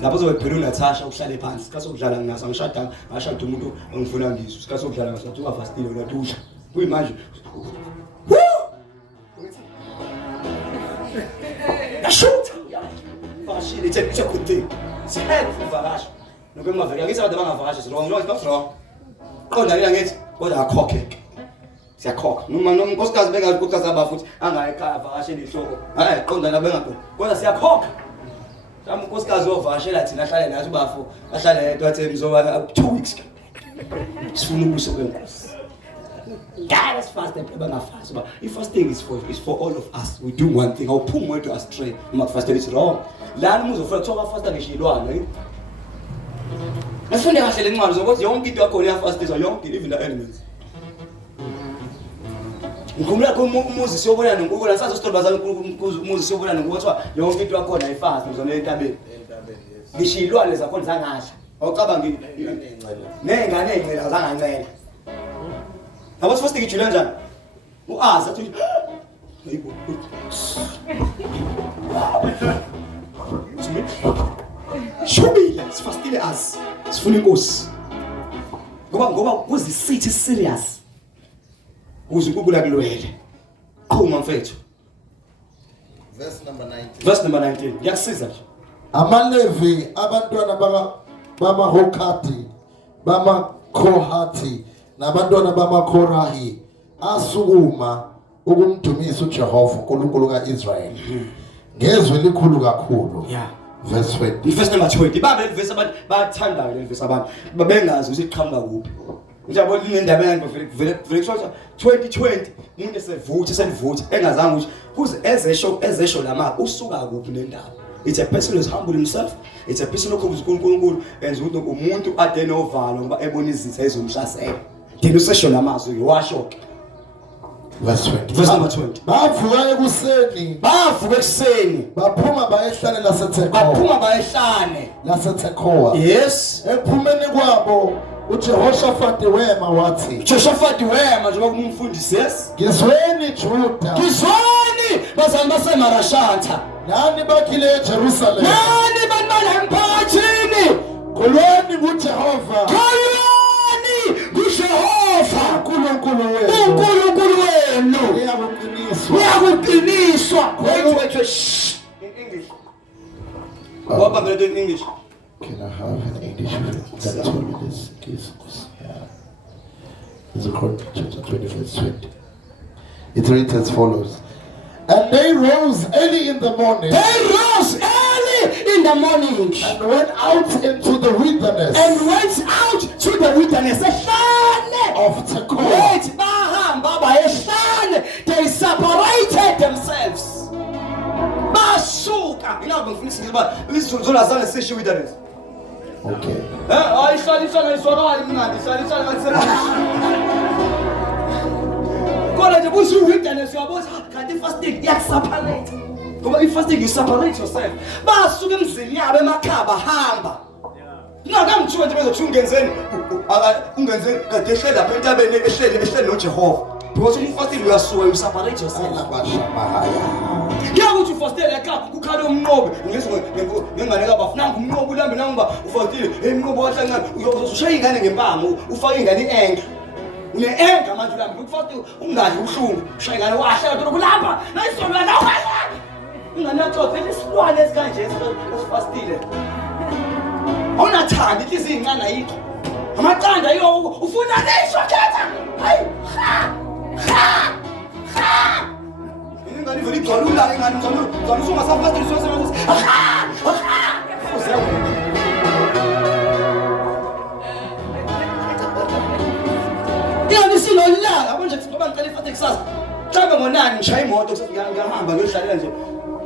Lapho zobephela uNatasha uhlale phansi. Sikhathi sokudlala ngasa ngishada, ngashada umuntu ongifuna ngizwe. Sikhathi sokudlala ngasathi ungafastile uyatusha. Kuyimanje. Yashuta. Bashile it's a good thing. It's help uvakasha. Nokungavela ngithi abantu abangavakasha is wrong. No, it's not wrong. Kodwa nina ngithi kodwa akhokhe. Siyakhokha noma unkosikazi bengazi ukuthi abafuthi angayikhaya vakashela ihloko hayi qonda la bengakhona kodwa siyakhokha mhlawumbe unkosikazi ovakashela thina ahlale nathi ubafu ahlale yedwa athi Mzoba 2 weeks sifuna ubuso benkosi guys fast bengafast but if fasting is for all of us. We do one thing awuphumi wedwa astray uma fasting is wrong lana umuzofuna kuthiwa fasta ngishilwana Afunde kahle lencwadi zokuthi yonke into yakho iyafastisa yonke even the elements. Ngikhumbula umuzi siyobona noNkulunkulu asazi usitolbaza uNkulunkulu umuzi siyobona nokuthi yonke into yakho ayifast uzona entabeni. Ngishilwane zakhona zangasha. Awucabanga nengane encela zangancela. Abathi fasting ijule kanjani? Uaza athi hayibo. Shubile sifastile as sifuna inkosi ngoba kuzisithi serious ukuze uNkulunkulu akulwele qhuma mfethu verse number 19 yakusiza nje amaLevi abantwana bamaHokhathi bamaKhohathi nabantwana bamaKorahi asukuma ukumdumisa uJehova uNkulunkulu kaIsrayeli ngezwe likhulu kakhulu verse 20 verse number 20 babe verse abantu bathanda le verse abantu babengazi ukuthi iqhamuka kuphi njalo indaba yakho vele 2020 umuntu esevutha engazange ukuthi kuze ezesho lama usuka kuphi le ndaba. It's a person who's humble himself. It's a person who comes uNkulunkulu enza ukuthi umuntu ade novalo ngoba ebona izitha ezomhlasela Then useshona amazwi washo ke. Verse 20. Verse number 20. Bavuka ekuseni. Bavuka ekuseni. Baphuma bayehlane laseTekowa. Baphuma bayehlane laseTekowa. Yes. Ekuphumeni kwabo uJehoshaphat wema wathi. Jehoshaphat wema njengoba kumfundisi yes. Ngizweni Juda. Ngizweni bazalwane baseMarashantha. Nani bakhile eJerusalem. Nani banibala emphakathini. Khulweni kuJehova. Khulweni kuJehova. uNkulunkulu wenu. uNkulunkulu wenu. Uyakuqiniswa. Wait. Shh. In English. What about in English? Can I have an English version? That told me this is yeah. It's according to chapter 20 verse 20. It reads as follows. And they rose early in the morning. They rose early in the morning. And went out into the wilderness. And went out to the wilderness. Of Tekoa. Wait, they separated themselves. Basuka. You know, I'm finishing about this is a session wilderness. Okay. God, the bush wilderness, you are both can the fasting separate. Ngoba ifasting you separate yourself. Basuke emzini yabo emakhaba hamba. Ngamthiwa nje bezotshungenzeni ungenzeni kade ehlele lapha entabeni ehlele noJehova. Because ifasting uyasuka you separate yourself. Ngiyakuthi ufastele ekhaya kukhale umnqobe ngengane kabafuna umnqobe ulambe nanga ufastile emnqobe wahlancane uyoshaya ingane ngempango ufake ingane enga. Une-enga manje ulambe ukufasta ungadli ubuhlungu ushaya ingane wahlela lokhu lapha nayisona la ingane yakho phela isilwane esikanje esifastile. Awunathanda inhliziyo incane ayikho. Amaqanda yo ufuna nesho khetha. Hayi. Ingane ivele igcwalula ingane ngizona usungasafastile ususebenza. Ingane silolala abanje ngoba ngicela ifate kusasa. Mhlawumbe ngo9 ngishaya imoto ngihamba ngiyohlalela nje.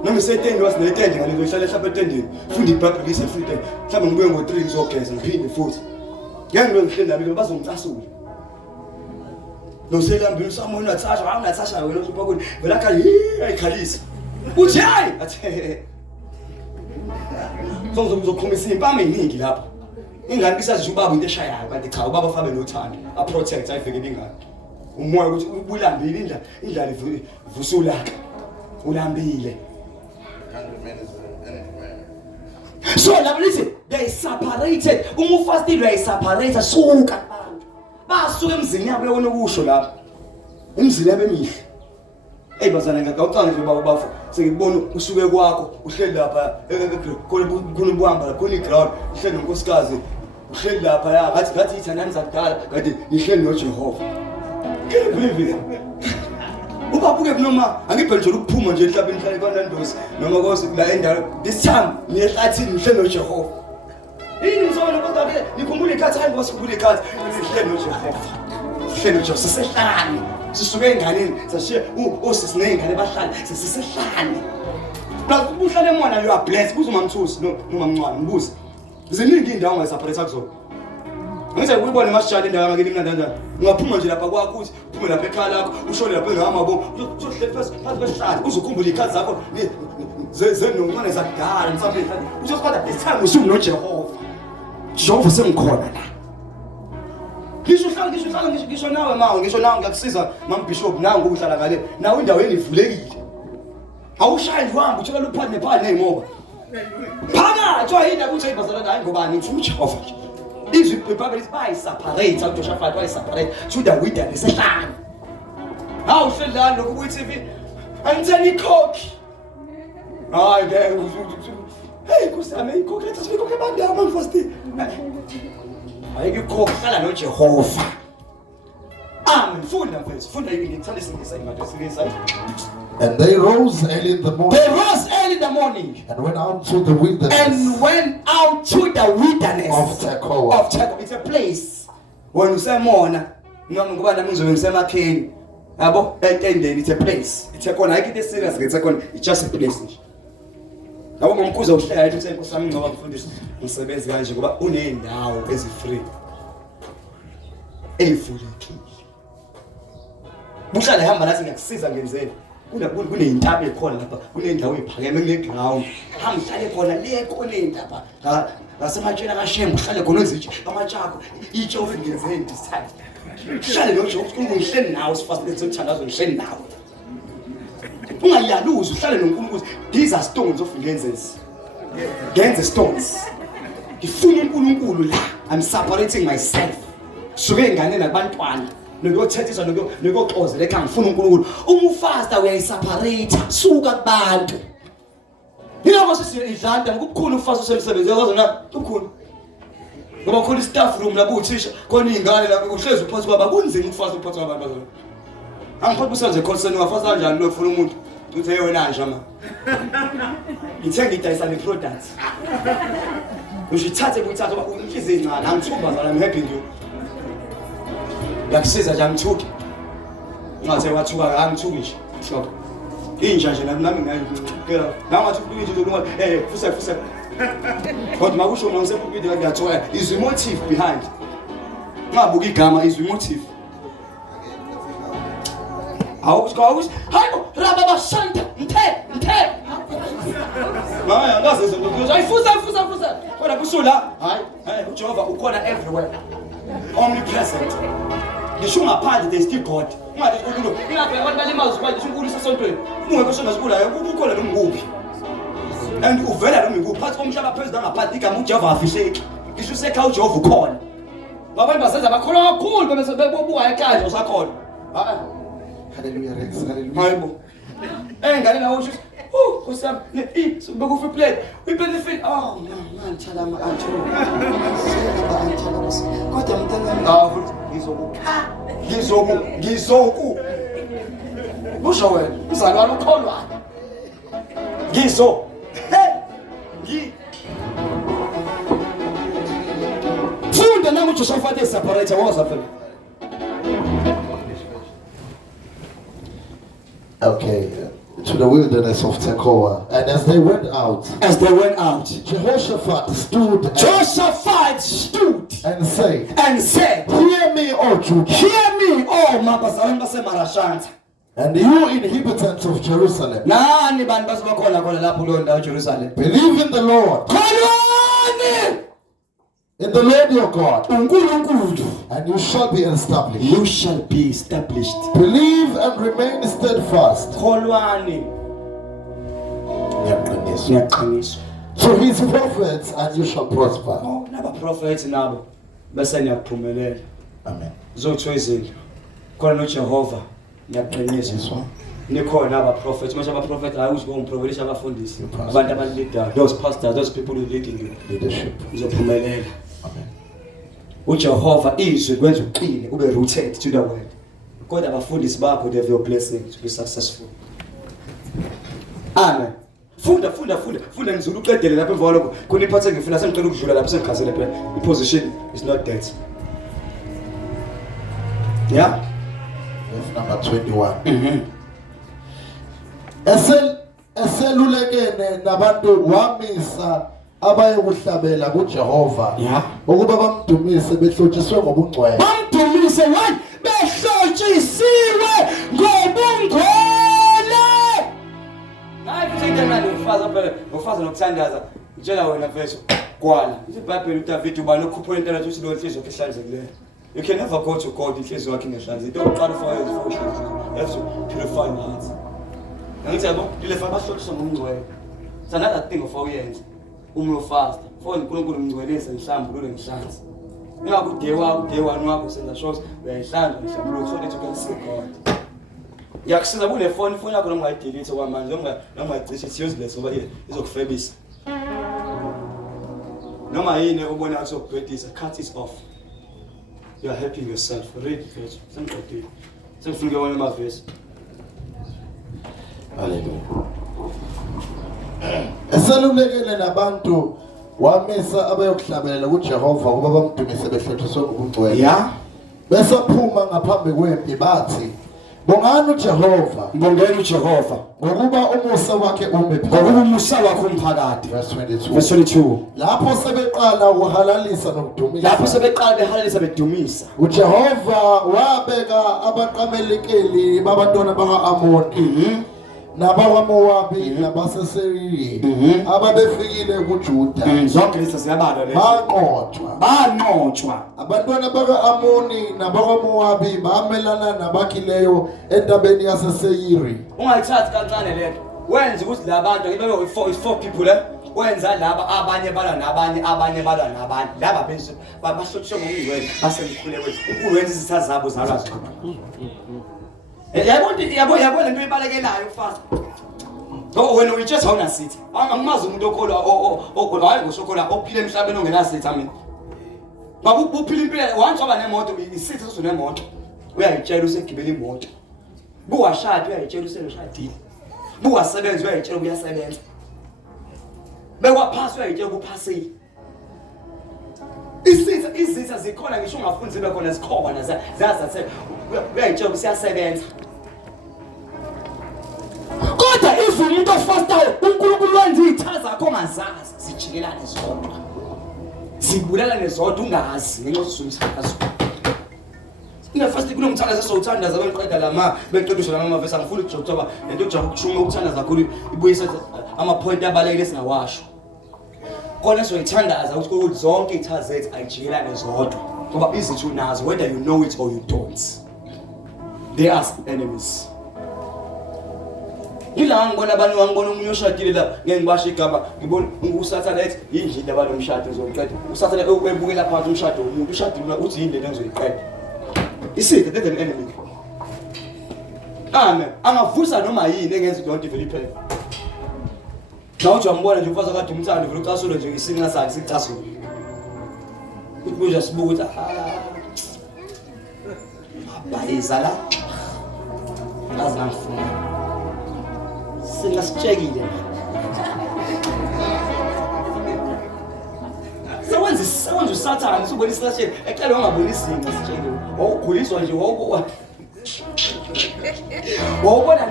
Noma isetende wasinetende ngane ngizohlala ehlapha etendeni. Funda iBhayibheli isefrite. Mhlawumbe ngibuye ngo3 ngizogeza ngiphinde futhi. Ngeke ngihleli nabo bazongicasula. Noselambile usamoya unathasha awunathasha wena usupha kuni vela khali ayikhalisa. Uthi hayi athi Sozokhumisa impama eningi lapha. Ingane bisazi ubaba into eshayayo kanti cha ubaba fabe nothando a protect ayivekele ingane. Umoya ukuthi ubulambile indlala ivusulaka. Ulambile. So listen, they separated. Umufastile they separate suka abantu. Basuka emzini yabo yona ukusho lapha. Emzini yabo emihle. Bazana ngakawucanga nje bafu sekubona usuke kwakho uhleli lapha kunobuhamba khona iground uhleli nonkosikazi uhleli lapha ya ngathi ithandani zakudala kanti nihleli noJehova. Can you believe it? Ubabuke noma angibhele nje ukuphuma nje emhlabeni hlale kwanandosi noma kose la endawo this time niyehlathini nihleli noJehova. Yini mzona kodwa ke nikhumbule ikhathi hayi ngosikhumbule ikhathi nihleli noJehova. Nihleli noJehova sehlani. Sisuke enganeni sashiya osisine ingane bahlala sesisehlane. Plus ubuhlale emona you are blessed kuze umamthusi noma mncwane ngibuze. Ziningi indawo ngaseparate kuzona. Ngize ukubona masijala indawo ngakini mina ndandana. Ungaphuma nje lapha kwakho uthi uphume lapha ekhaya lakho ushone lapha engamabo uzohleli phansi behlala uzokhumbula ikhathi zakho zenoncane zakudala mhlawumbe uzosiphatha this time usuku noJehova. Jehova sengikhona la. Ngisho nawe mawo ngisho nawe ngiyakusiza mam bishop nangu uhlala ngale nawe indaweni ivulekile awushayi uhamba uthola uphane nezimoba phakathi wayinda ukuthi ibazalana hayi ngobani uthi uJehova nje izwi iBhayibheli bayi separate uJoshaphat wayi separate to the wilderness ehlane hawu uhleli la lokhu ku TV angitheni ikhokhi hayi ke hey kusame ikhokhi ethi ikhokhi bandama mfasti ayike ikhokhi hlala noJehova. Amen. And they rose early in the morning. They rose early in the morning. And went out to the wilderness. Of Tekoa. It's a place. When you say Mona, it's a place. It's a corner. I get this serious. It's just a place. Now I'm going to say something about this. Free. evulekile. Buhlala hamba nathi ngiyakusiza ngenzeni. Kuneyintaba ekhona lapha, kunendawo ephakeme kule ground. Hamba uhlale khona le khona indaba. Ngasematshela kaShem uhlale khona izitshe amachako itshe ofingenzeni this time. Uhlale lo nje ungihleli nawe sifasile sokuthandazo ngihleli nawe. Ungayaluzi uhlale noNkulunkulu. These are stones of lenses. Genze stones. Ngifuna uNkulunkulu la. I'm separating myself. Suke ingane nabantwana. Nokuyothethiswa nokuyoxozela ekhaya ngifuna uNkulunkulu. Uma ufasta uyayiseparate suka kubantu. Yiloko sisiyidlanda ngokukhulu ufasta usemsebenzi yakho na ukukhulu. Ngoba khona istaff room lapho uthisha khona izingane lapho uhlezi uphansi kwaba kunzima ukufasta uphansi kwabantu bazona. Angiphathi usenze concern ungafasa kanjani lo ufuna umuntu uthi yena nje ama. Ngithenga idayisa le products. Ushithathe kuyithatha ngoba inhliziyo incane angithuba zala I'm happy nje. Yakusiza nje angithuki. Ungathe wathuka angithuki nje. Stop. Inja nje nami ngayikela. Nangathi ukubili nje ngoba fusa. Kodwa makusho mina ngisebukile ngiyathola is motive behind. Ngabuka igama is motive. Awusikawus hayibo rababa shanta nthe. Maya ngaze ngizokuza ayifusa. Kodwa kusula hayi uJehova ukhona everywhere. Omnipresent. Ngisho ngaphandle there is still God. Ungathi uNkulunkulu ingakho abantu balimazi ukuthi uNkulunkulu usesontweni. Ungekho songasikulayo ukukhona nomnguphi. And uvela nomnguphi phansi komhlaba phezulu ngaphandle igama uJehova afihleki. Ngisho usekhaya uJehova ukhona. Abantu basenza bakholwa kakhulu bese bebuka ekhaya usakhona. Hallelujah, Rex. Hallelujah. Hayibo. Engane nawo usho kusam bekufa plate. We benefit. Oh man, chala ma antho. Kodwa mntana ngizoku. Busho wena, uzalwa ukholwa. Ngizo. Funda nami uJosaphat separator waza phela. Okay, to the wilderness of Tekoa. And as they went out, Jehoshaphat stood and said, Hear me, O Judah. Hear me, O mabazalwane baseMarashanta. And you inhabitants of Jerusalem, nani bantu basebakhona khona lapho kulo ndawo Jerusalem. Believe in the Lord. Kholwani In the Lord your God, uNkulunkulu, and you shall be established. You shall be established. Believe and remain steadfast. Kholwani. Niyaqinisa. To his prophets, and you shall prosper. Oh, naba prophets nabo bese niyaphumelela. Amen. Zotho izinto. Khona noJehova niyaqinisa. Nikhona aba prophets, manje aba prophets ayuzi ngomprofetisha abafundisi. Abantu abanleader, those pastors, those people who leading you. Leadership. Uzophumelela. Amen. uJehova izwi kwenza uqine ube rooted to the word. Kodwa abafundisi bakho they have your blessing to be successful. Amen. Funda ngizulu uqedele lapha emva lokho kuniphathe ngifuna sengicela ukudlula lapha sengikhazele phela iposition is not that. Yeah. Verse number 21. Eselulekene nabantu wamisa abayekuhlabela kuJehova ukuba bamdumise behlotshiswe ngobungcwele. Bamdumise why? Behlotshisiwe ngobungcwele. Hayi kuthinte manje ufaza nokuthandaza. Ngitshela wena mfethu kwala. IBhayibheli uDavid ubani okhupha into enhle ukuthi lo inhliziyo yakhe ihlanzekileyo. You can never go to God inhliziyo yakhe ingehlanzekile. Don't try to follow his functions. You have to purify your heart. Ngithi yabo dilefa bahlothiswa ngobungcwele. It's another thing of oyenza. Fast. For uNkulunkulu umngcwelise ngihlambulule ngihlanze. Ingakho day one wakho senza shows uyayihlanza ngihlambulule so that you can see God. Yakusiza kune phone yakho noma uyayidelete kwamanje noma uyayicisha it's useless ngoba izokufebisa. Noma yini ubona ukuthi ukubhedisa cut it off. You are helping yourself. Read first. Something. Sengifike wona amavesi. Hallelujah. Eselulekene nabantu wamisa abayokuhlabelela kuJehova ukuba bamdumise behlothiswe ngobungcwele. Yeah. Besaphuma ngaphambi kwempi bathi Bongani uJehova. Ngibongela uJehova. Ngokuba umusa wakhe ume phakathi. Ngokuba umusa wakhe umphakathi. Verse 22. Verse 22. Lapho sebeqala ukuhalalisa nokudumisa. Lapho sebeqala behalalisa bedumisa. uJehova wabeka abaqamelekeli babantwana baka-Amoni. NabakwaMowabi nabaseSeyiri ababefikile kuJuda zonke lezi siyabala lezi banqotshwa abantwana baka-Amoni nabakwaMowabi bamelana nabakhileyo entabeni yaseSeyiri. Ungayithathi kancane lento wenza ukuthi labantu ngibe four people le wenza laba abanye balwa nabanye balwa nabanye laba benzo bahlotshwe ngomngcwele basemkhule wethu uNkulunkulu wenza izitha zabo zalwa ziqhubha. Yabona lento ebalekelayo ufasa. Wena uyitshela awuna sithi. Angimazi umuntu okholwa hayi ngosokholwa ophile emhlabeni ongena sithi mina. Ngabe uphila impilo wanjaba nemoto isithi usunemoto. Uyayitshela usegibela imoto. Buwashada uyayitshela useshadile. Buwasebenza uyayitshela uyasebenza. Bekwaphasa uyayitshela ukuphasile. Izitha zikhona ngisho ungafuni zibe khona zikhoba zazathi uyayitshela usiyasebenza. Kodwa if umuntu ofastayo uNkulunkulu wenza izitha zakho ongazazi zijikelane zodwa. Zibulalane zodwa ungazi ngenxa yosumthandazo. Ingafasti kunomthandazo sowuthandaza beqeda lama beqedisha lama verse angifuni ukujokuthoba lento ojaba ukushuma ukuthandaza kakhulu ibuyisa ama point abalekile singawasho. Khona soyithandaza ukuthi zonke izitha zethu ayijikelane zodwa ngoba izithu nazo whether you know it or you don't. They are enemies. Ngila ngibona abantu ngibona umuntu oshadile la ngeke ngibasho igama ngibona usathana ethi yindlela balomshado uzoyiqeda. Usathana ebukela phansi umshado womuntu ushadile uthi yindlela engizoyiqeda. Isitha that's an enemy. Amen. Angavusa noma yini engenza into vele iphela. Nawe uthi uyambona nje umfazi akade umthando vele ucasule nje isinga sakhe sicasule. Ukubuza sibuka ukuthi bayizala ngazi ngifuna singasitshekile sewenza usathane usubona isilahleni ecela ungaboni isinga sitshekile wawuguliswa nje wawubona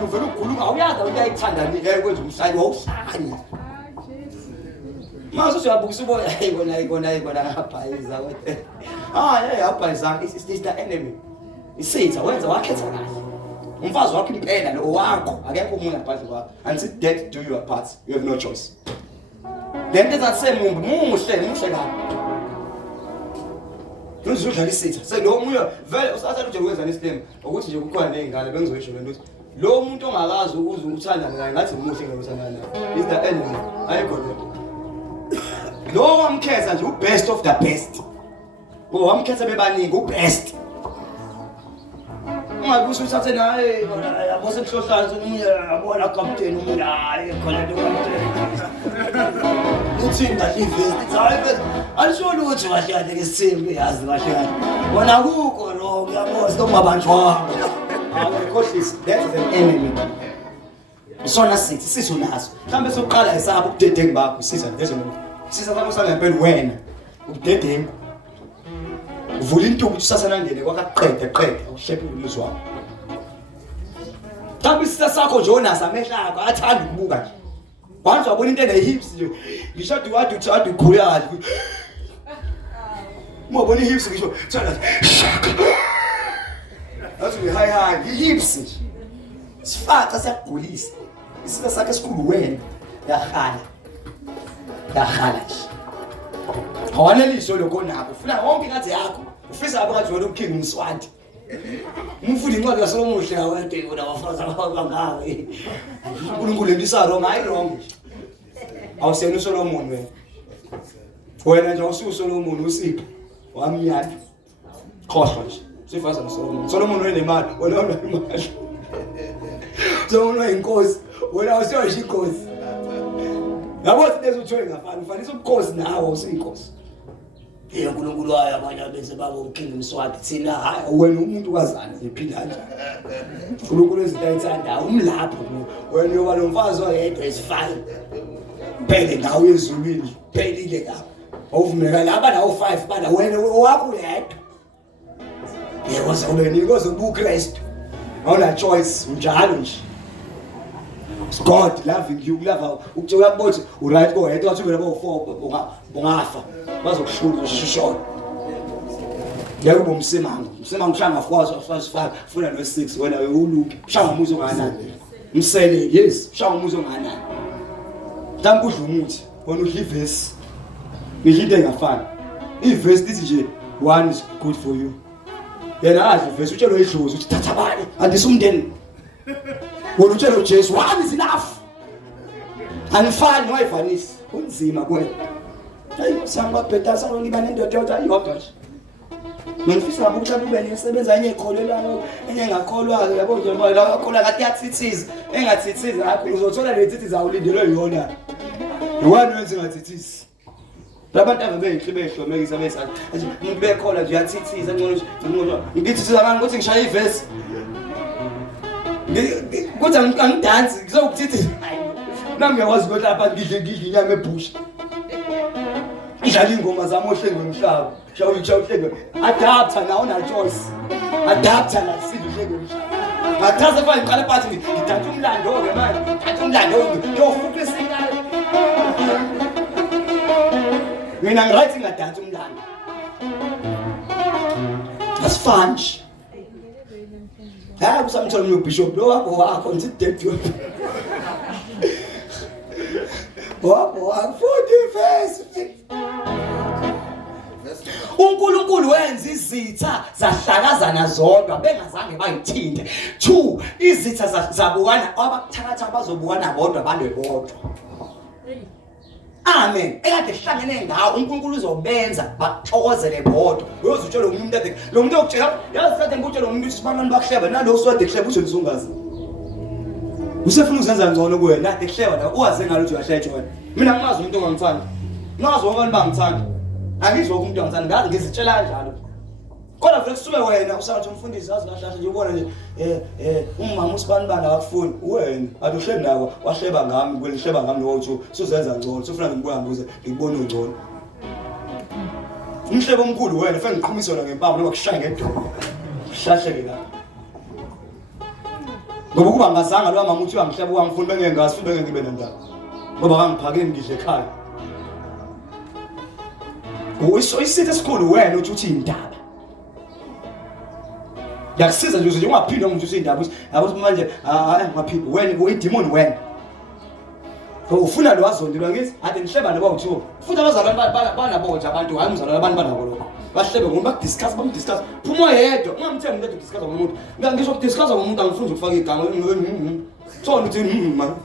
uvela ugulunga awuyazi uyayithanda kwenza umhlali wawuhlanya mase usuyabukisa ubona ayikona ngabhayiza wethu yabhayiza is the enemy. Isitha wenza wakhetha kahle. Umfazi wakho impela lo wakho akekho umuntu ngaphandle kwakho. Until death do you apart. You have no choice. Lento ezasemumbi muhle kabi. Uzodlala isitha. Selo muye vele usathatha nje ukwenza nestem ukuthi nje kukhona nezingane bengizoyisho lento ukuthi lo muntu ongakazi ukuthanda ngaye ngathi umuhle ngiyosana naye. Is the enemy. Ayikho lento. Lo wamkhetha nje ubest of the best. Wamkhetha bebaningi ubest. Ungabusi uthathe naye yabo semhlohlana yabona captain umuntu hayi khona lo uthinda ivest hayi alisho ukuthi wahlala ngesimbi yazi wahlala wona kuko lo uyabona sokungabanjwa akukhohlisi that is an enemy. Sona sithi naso mhlambe sokuqala esabo ubudedengu bakho sisa lezo sisa sakho sangempela wena ubudedengu uvula into ukuthi usasanangene kwakaqede ushepe umuzi wakho. Kambe isisa sakho nje onasa amehla akho athanda ukubuka nje. Wanza wabona into enehips nje. Ngisho wathi ukhula kahle. Mawubona ihips ngisho thanda. Athi hi hips nje. Sifaka sakugulisa. Isisa sakhe esikhulu wena yahala nje. Awanelisho lokho nako ufuna wonke ngathi yakho ufisa abo ngathi wena uking umswanti umfundi incwadi yaselomuhle awede wona wafaza abangawe uNkulunkulu lendisa wrong hayi wrong awusena uSolomon wena nje uSolomon usipho wamnyati khohlwa nje sifaza noSolomon wenemali wena unemali Solomon wayinkosi wena awusiyosho inkosi yabo sidezo uthwe ngafana ufanele ubukhosi nawo usiyinkosi. uNkulunkulu wayo abanye abenze babo uking umswati thina hayi wena umuntu kazana ephila nje. uNkulunkulu ezitayithanda umlapho wena yoba lomfazi oyedwa is fine. Phele ndawo yezulwini phelile ngapha. Awuvumeleka laba nawo 5 bana wena wakho uyedwa. Yebo sawubeni inkosi ubuKristu. awuna choice unjalo nje. It's God loving you, love ukuthe uyabona uright go ahead wathi wena bo4 ungafa bazokuhlula shishona. Yebo bomsemango ushanga fwazi funa no6 wena uluke ushanga umuzi onganani umsele yes ushanga umuzi onganani mhlawumbe udla umuthi wona udla ivesi ngidla engafani ivesi lithi nje one is good for you yena adla ivesi utshelo idlozi uthi thatha bani andisumndeni wona utshelo Jesu one is enough anifani wayivanisi kunzima kwena hayi sangabheda sangiba nendoda yodwa iyodwa nje. Ngifisa ukuthi ube nesebenza enye ekholelwayo enye engakholwa yabo nje la akholwa ngathi yathithiza engathithiza akho uzothola le thithiza awulindelwe yona yona wenze ngathithiza labantu ababeyinhle behlomekisa besathi umuntu bekhola nje yathithiza ngcono ngithithiza ngani ukuthi ngishaya ivesi kuthi angidansi ngizokuthithiza nami ngiyakwazi ukuthi lapha ngidle inyama ebush idlala ingoma zami ohlengwe emhlaba shawuhlengwe adapter now na choice adapter la sihlengwe emhlaba athaza fa iqala phansi ngithatha umlando ke manje ngithatha umlando ngiyofuqa isingalo mina ngiright ngadantsa umlando asifanje hayi kusamthola umBishop lo wakho ngithi dead you Wabo 40 verse. uNkulunkulu wenza izitha zahlakazana zodwa bengazange bayithinte. 2 izitha zabukana abakuthakatha bazobukana bodwa balwe bodwa. Amen. Ekade sihlangene ngawo uNkulunkulu uzobenza baxokozele bodwa. Uyozutshela umuntu ade lo muntu okutshela yazi kade ngikutshela umuntu ukuthi sibantu bakuhleba nalo usode kuhleba uthi uzongazi. Usefuna uzenza ngcono kuwena ade kuhleba la uwaze ngalo uthi uyahlejwa wena. Mina ngimazi umuntu ongangithanda. Ngazi abantu bangithanda. Angizwa umuntu ongithanda ngazi ngizitshela kanjalo. Kodwa vele kusuke wena usathi umfundisi yazi kahle nje ubona nje umama usibanibana akufuni wena athi uhleli nawo wahleba ngami kwelihleba ngami lo uthi usuzenza ngcono sufuna ngikubamba ukuze ngibone ungcono. Umhlebo omkhulu wena ufike ngiqhumise wona ngempama ngoba kushaya ngedolo. Hlahleke la. Ngoba kuba ngazanga lo mama uthi wangihleba wangifuni bengengazi futhi bengibe nendaba. Ngoba kangiphakeni ngidle ekhaya. Uyisithe esikhulu wena uthi indaba. Yakusiza nje ukuthi ungaphinde umuntu usindaba ukuthi yabo manje ngaphinde wena uyidemon wena. Ufuna lo wazondilwa ngithi ade nihleba nabo uthiwa. Futhi abazalwane banabo nje abantu hayi umzalwane abantu banabo lokho. Bahlebe ngoba bakudiscuss bamdiscuss. Phuma yedwa ungamthembi ukuthi udiscuss ngomuntu. Ngisho ukudiscuss ngomuntu angifuni ukufaka igama. Thona uthi man.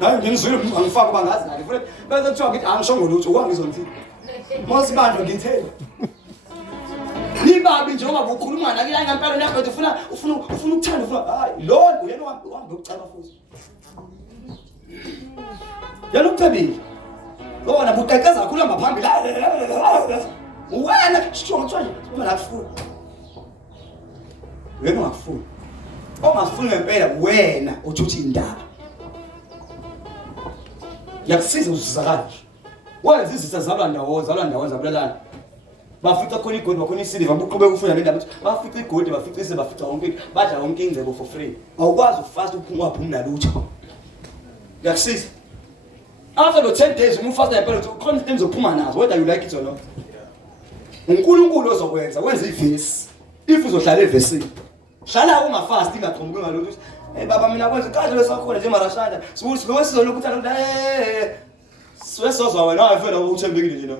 Hayi ngizwile angifaka bangazi nake. Futhi bese kuthiwa ngithi angisho ngolutho wangizonthi. Mosibandla ngithela. Nibabi njengoba ukhuluma nakila ngempela nakho ufuna ukuthanda hayi lo uyena uhambe ucela futhi. Yalo kutabile. Wona buqekeza kakhulu phambili. Wena strong nje uma akufuna. Wena ungafuni. Ongafuni ngempela wena uthuthi indaba. Yakusiza usizakala. Wenza izitha zalwa ndawo zabulalana. Bafica khona igodi bakhona isiliva buqhubeka ufuna le ndaba ukuthi bafica igodi bafica isiliva bafica wonke badla wonke ingcebo for free. Awukwazi ukufast uphuma nalutho. Yakusiza. After the 10 days umfast ngempela ukuthi khona izinto zophuma nazo whether you like it or not. uNkulunkulu ozokwenza wenza ivesi. If uzohlala evesini. Hlala ungafast ingaqhumuki ngalutho ukuthi baba mina kwenza kahle lesakhona nje marashada. Sibuthi lo sizolokutha ukuthi siwesozwa wena ayifela ukuthembekile nje na.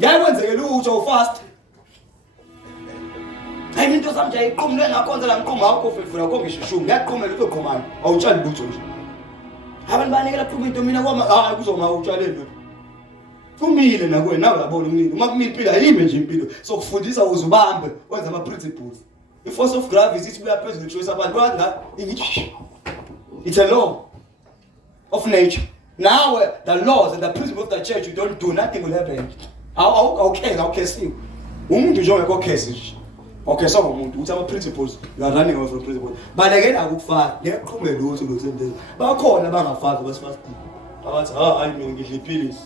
Yakwenzeke lutho ufast. Hayi into zami nje ayiqhumule ngakhonza la ngiqhuma akho fefuna akho ngishishumi ngiyaqhumela utho khomani awutshali lutho nje. Abantu banikela phuma into mina kwama hayi kuzoma utshale lutho. Kumile nakuwe nawe yabona umnini uma kumile impilo ayime nje impilo sokufundisa uzubambe wenza ama principles. The force of gravity is where person choose abantu banga it's a law of nature. Now the laws and the principles of the church you don't do nothing will happen. Okay, see. Umuntu nje ongekho case nje. Okay, so umuntu uthi ama principles you are running away from principles. Balekela akufaka, ngeqhume lutho lokusenze. Bakhona bangafaki basifasting. Abathi hayi mina ngidla iphilisi.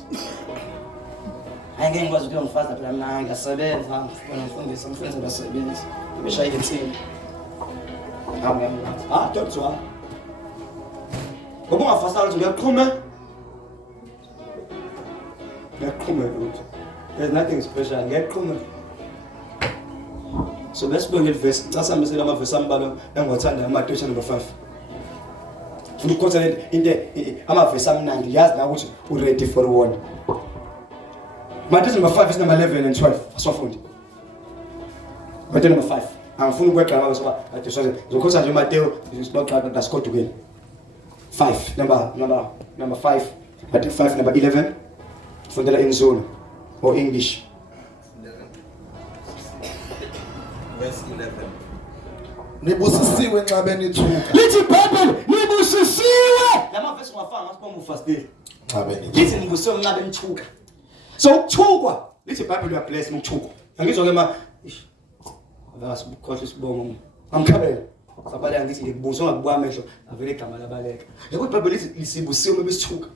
Hayi ngeke ngikwazi ukuthi ngifasta phela mina ngiyasebenza, ngifundisa basebenzi. Ngibeshaya itsini. Don't try. Ngoba ungafasa ukuthi ngiyaqhuma. Ngiyaqhuma lutho. There's nothing special. Ngiyaqhuma. So let's bring it verse. Casamesela amavesi ambalwa engiwathanda uMateyu number 5. Funa ukukhotha into amavesi amnandi yazi na ukuthi ready for one. Mathew number 5 is number 11 and 12. Aswafundi. Mathew number 5. Angifuni ukweqa ngabe soba Mathew zokhotha nje Matheyu sibaxa dasikhoda ukeni. 5 number 5. Mathew 5 number 11. Fundela in Zulu or English. 11. Verse 11. Nibusisiwe nxa benithuka. Lithi Bible nibusisiwe. Lama verse ngwafanga ngasibomba ufastile. Nxa benithuka. Lithi nibusisiwe nxa benithuka. So ukuthukwa lithi Bible ya bless ukuthukwa. Angizwa ke asikhohle isibongo. Angikhabela. Sabala ngithi ngikubuza ngakubuka amehlo avele igama labaleka. Yebo iBible lithi lisibusiwe mebesithuka.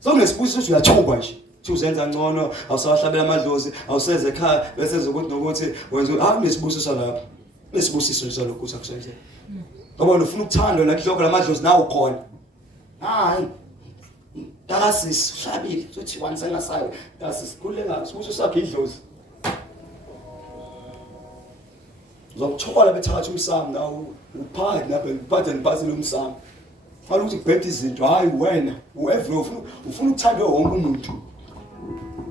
So ngesibusiso ukuthi uyathukwa nje. Uzenza ngcono, awusawahlabela amadlozi, awuseze ekhaya bese zokuthi nokuthi wenza nesibusiso lapha. Nesibusiso nje lokho usakusenze. Ngoba ufuna ukuthandwa la ihloko lamadlozi nawe ukhona. Hayi. Dasis shabile uthi wansena sayo. Dasis kulenga sibusiso sakhe idlozi. Uzokuthola bethakatha umsamo nawo uphakathi lapha uphathe niphathele umsamo. Fala ukuthi kubhethe izinto hayi wena whoever ufuna ukuthandwa wonke umuntu.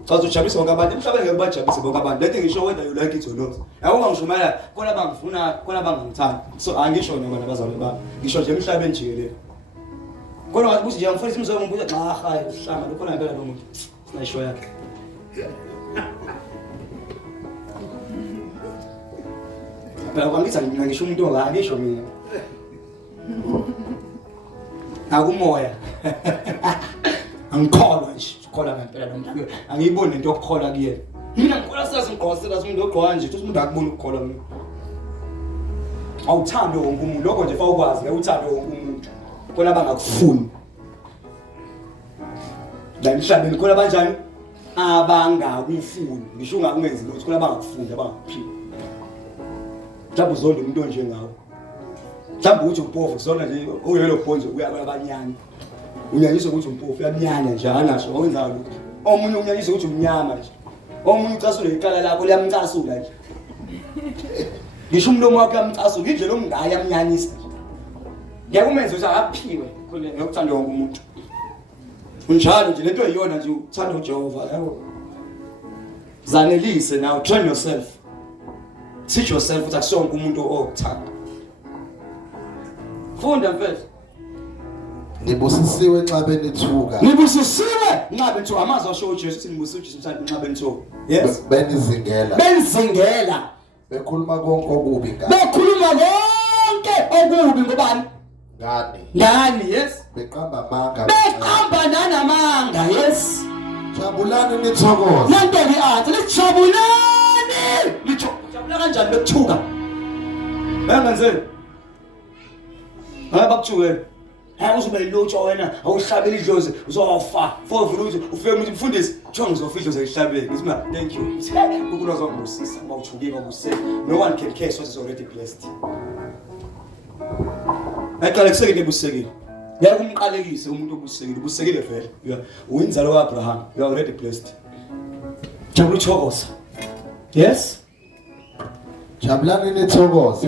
Xa ujabulisa bonke abantu emhlabeni ngeke bajabulise bonke abantu. Lethe ngisho whether you like it or not. Yabo ngishumela kona bangifuna kona bangangithanda. So angisho noma nabazali bami. Ngisho nje emhlabeni jikelele. Kona ngathi ukuthi nje angifundisa umzoko ngibuza xa hayi uhlanga lokho ngempela lo muntu. Sinayisho yakhe. Phela kwangithi ngisho umuntu ongangisho mina. Akumoya. Angikholwa nje, ukholwa ngempela lo muntu. Angiyiboni into yokukholwa kuyena. Mina ngikholwa sazi ngigqosela umuntu ogqoka nje, uthi umuntu akubona ukukholwa mina. Awuthande wonke umuntu, lokho nje fa ukwazi, ngeke uthande wonke umuntu. Khona abangakufuni. La emhlabeni khona banjani? Abangakufuni. Ngisho ungakungenzi lutho, khona abangakufuni, abangakuphila. Mhlawumbe uzonda umuntu onje ngawo. Mhlawumbe uthi umpofu zona nje uyelo bhonzo uyabala abanyani. Unyanyiswa ukuthi umpofu uyamnyanya nje anasho wenza lutho. Omunye unyanyiswa ukuthi umnyama nje. Omunye ucasule iqala lakho liyamcasula nje. Ngisho umlomo wakhe uyamcasula indlela omngayi yamnyanyisa. Ngiyakumenza ukuthi akaphiwe khona ngokuthanda wonke umuntu. Unjalo nje lento eyiyona nje uthanda uJehova yabo. Zanelise now, train yourself. Teach yourself ukuthi akusonke umuntu okuthanda. Funda mfethu. Nibusisiwe nxa benithuka. Nibusisiwe nxa benithuka. Amazwi asho uJesu uthi nibusisiwe uJesu mthandi nxa benithuka. Yes. Benizingela. Benizingela. Bekhuluma konke okubi ngani. Bekhuluma konke okubi ngobani? Ngani, yes. Beqamba amanga. Beqamba nanamanga, yes. Jabulani nithokoze. Nanto athi lijabulani. Lijabula kanjani bekuthuka? Bayangenzeni? Hayi bakuthuke. Hayi uzobe ilotsha wena, awuhlabela idlozi, uzowafa. Fovula ukuthi ufike umuntu mfundisi, kuthiwa ngizofika idlozi ehlabeni. Ngithi mina, thank you. Ukuna uzongibusisa, bawuthukile babuse. No one can curse what is already blessed. Aqala kusekile busekile. Yaya kumqalekise umuntu obusekile, busekile vele. Uyinzalo kaAbraham, you are already blessed. Jabula uthokoza. Yes? Jabulani nithokoze.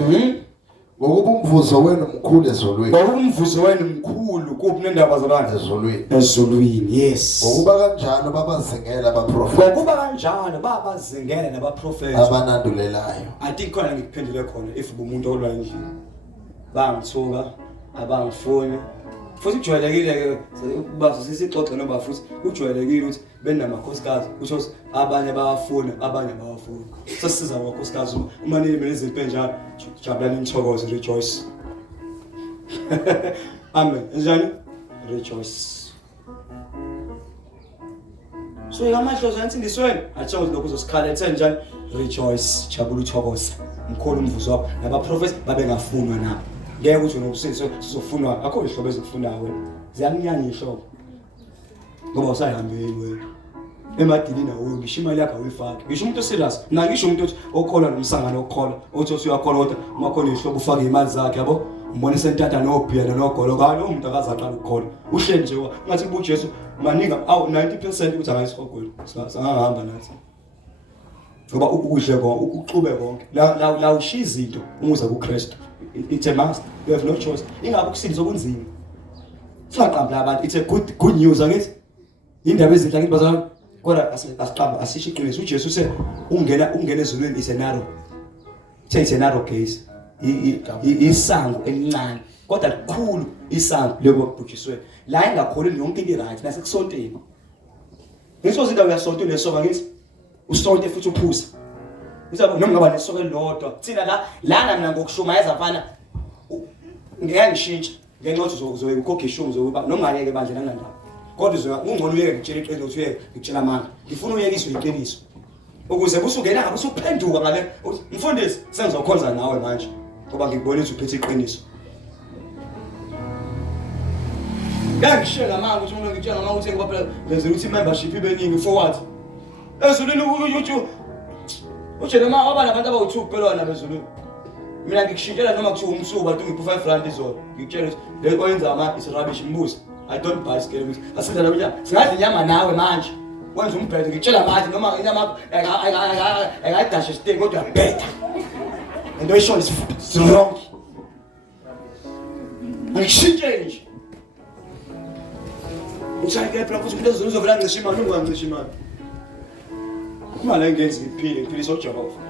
Ngokuba umvuzo wenu mkhulu ezolweni. Ngokuba umvuzo wenu mkhulu kuphi nendaba zabanye ezolweni. Ezolweni, yes. Ngokuba kanjalo babazingela abaprofeti. Ngokuba kanjalo babazingela nabaprofeti. Abanandulelayo. I think khona ngikuphendule khona if umuntu olwa endlini. Bangithuka, abangifuni. Futhi ujwayelekile ke ukuba sisixoxe noba futhi ujwayelekile ukuthi benamakhosikazi ukuthi abanye bayafuna abanye bawafuna. Sesiza amakhosikazi uma nile izinto enjalo jabulani nithokoze rejoice. Amen. Njani? Rejoice. So yamadlozi ansindisweni athi lokho uzosikhala ethe njani? Rejoice. Jabula uthokoza. Mkhulu umvuzo wakho nabaprofeti babengafunwa nabo. Ngeke ukuthi unobusiso sizofunwa akho ihlobo ezikufunayo wena. Ziyamnyanya ihlobo. Ngoba usayihambeli wena. emadini nawo ngisho imali yakhe awuyifaki ngisho umuntu serious na ngisho umuntu okholwa nomsangano okholwa uthi usuyakholwa kodwa makhona ihlobo ufake imali zakhe yabo umbone sentata nobhiyana nogolo kanti umuntu akazaqala ukukholwa uhleli nje ungathi uJesu maninga 90% uthi akayisogweli sangahamba nathi ngoba ukudle konke ukuxube konke la ushiya izinto umuza kuKristu it's a must you have no choice ingabe ukusinza okunzima singaqambula abantu it's a good news angithi indaba ezinhle ngithi bazalwane kodwa asiqamba asisho iqiniso uJesu use ungena ezulwini is a narrow case isango elincane kodwa likhulu isango lokubhujiswe la engakholwe yonke into right nasekusonteni ngisoze indawo yasonto lesoka ngithi usonto futhi uphuza uzaba noma ngaba nesoka elilodwa thina lana mina ngokushumayeza mfana ngiyangishintsha ngenxa uzoyikhokha ishumu zokuba noma ngeke bandle nangandawo kodwa ungcono uyeke ngitshela iqiniso uthi uyeke ngitshela amanga ngifuna uyekiswe iqiniso ukuze busungena ngabe usuphenduka ngale mfundisi sengizokhonza nawe manje ngoba ngikubona ukuthi uphethe iqiniso ngangishela manje ukuthi umuntu ngitshela mama ukuthi ngoba phela ngenzela ukuthi membership ibeningi forward ezulwini utshela mama abana abantu abawu2 kuphela na bezulwini mina ngikushintshela noma kuthiwa umsuba athi ngiphu 5 rand izolo ngikutshela ukuthi le oyenza ama is rubbish mbuzi I don't buy scale mix asenza la singadla inyama nawe manje wenza umbhedo ngitshela manje noma inyama ayidashe steak kodwa better and the show is wrong ngishintshele nje uthayike phela futhi into ezizovela ngisho imali ungangisho imali imali engenzi ngiphile soJehova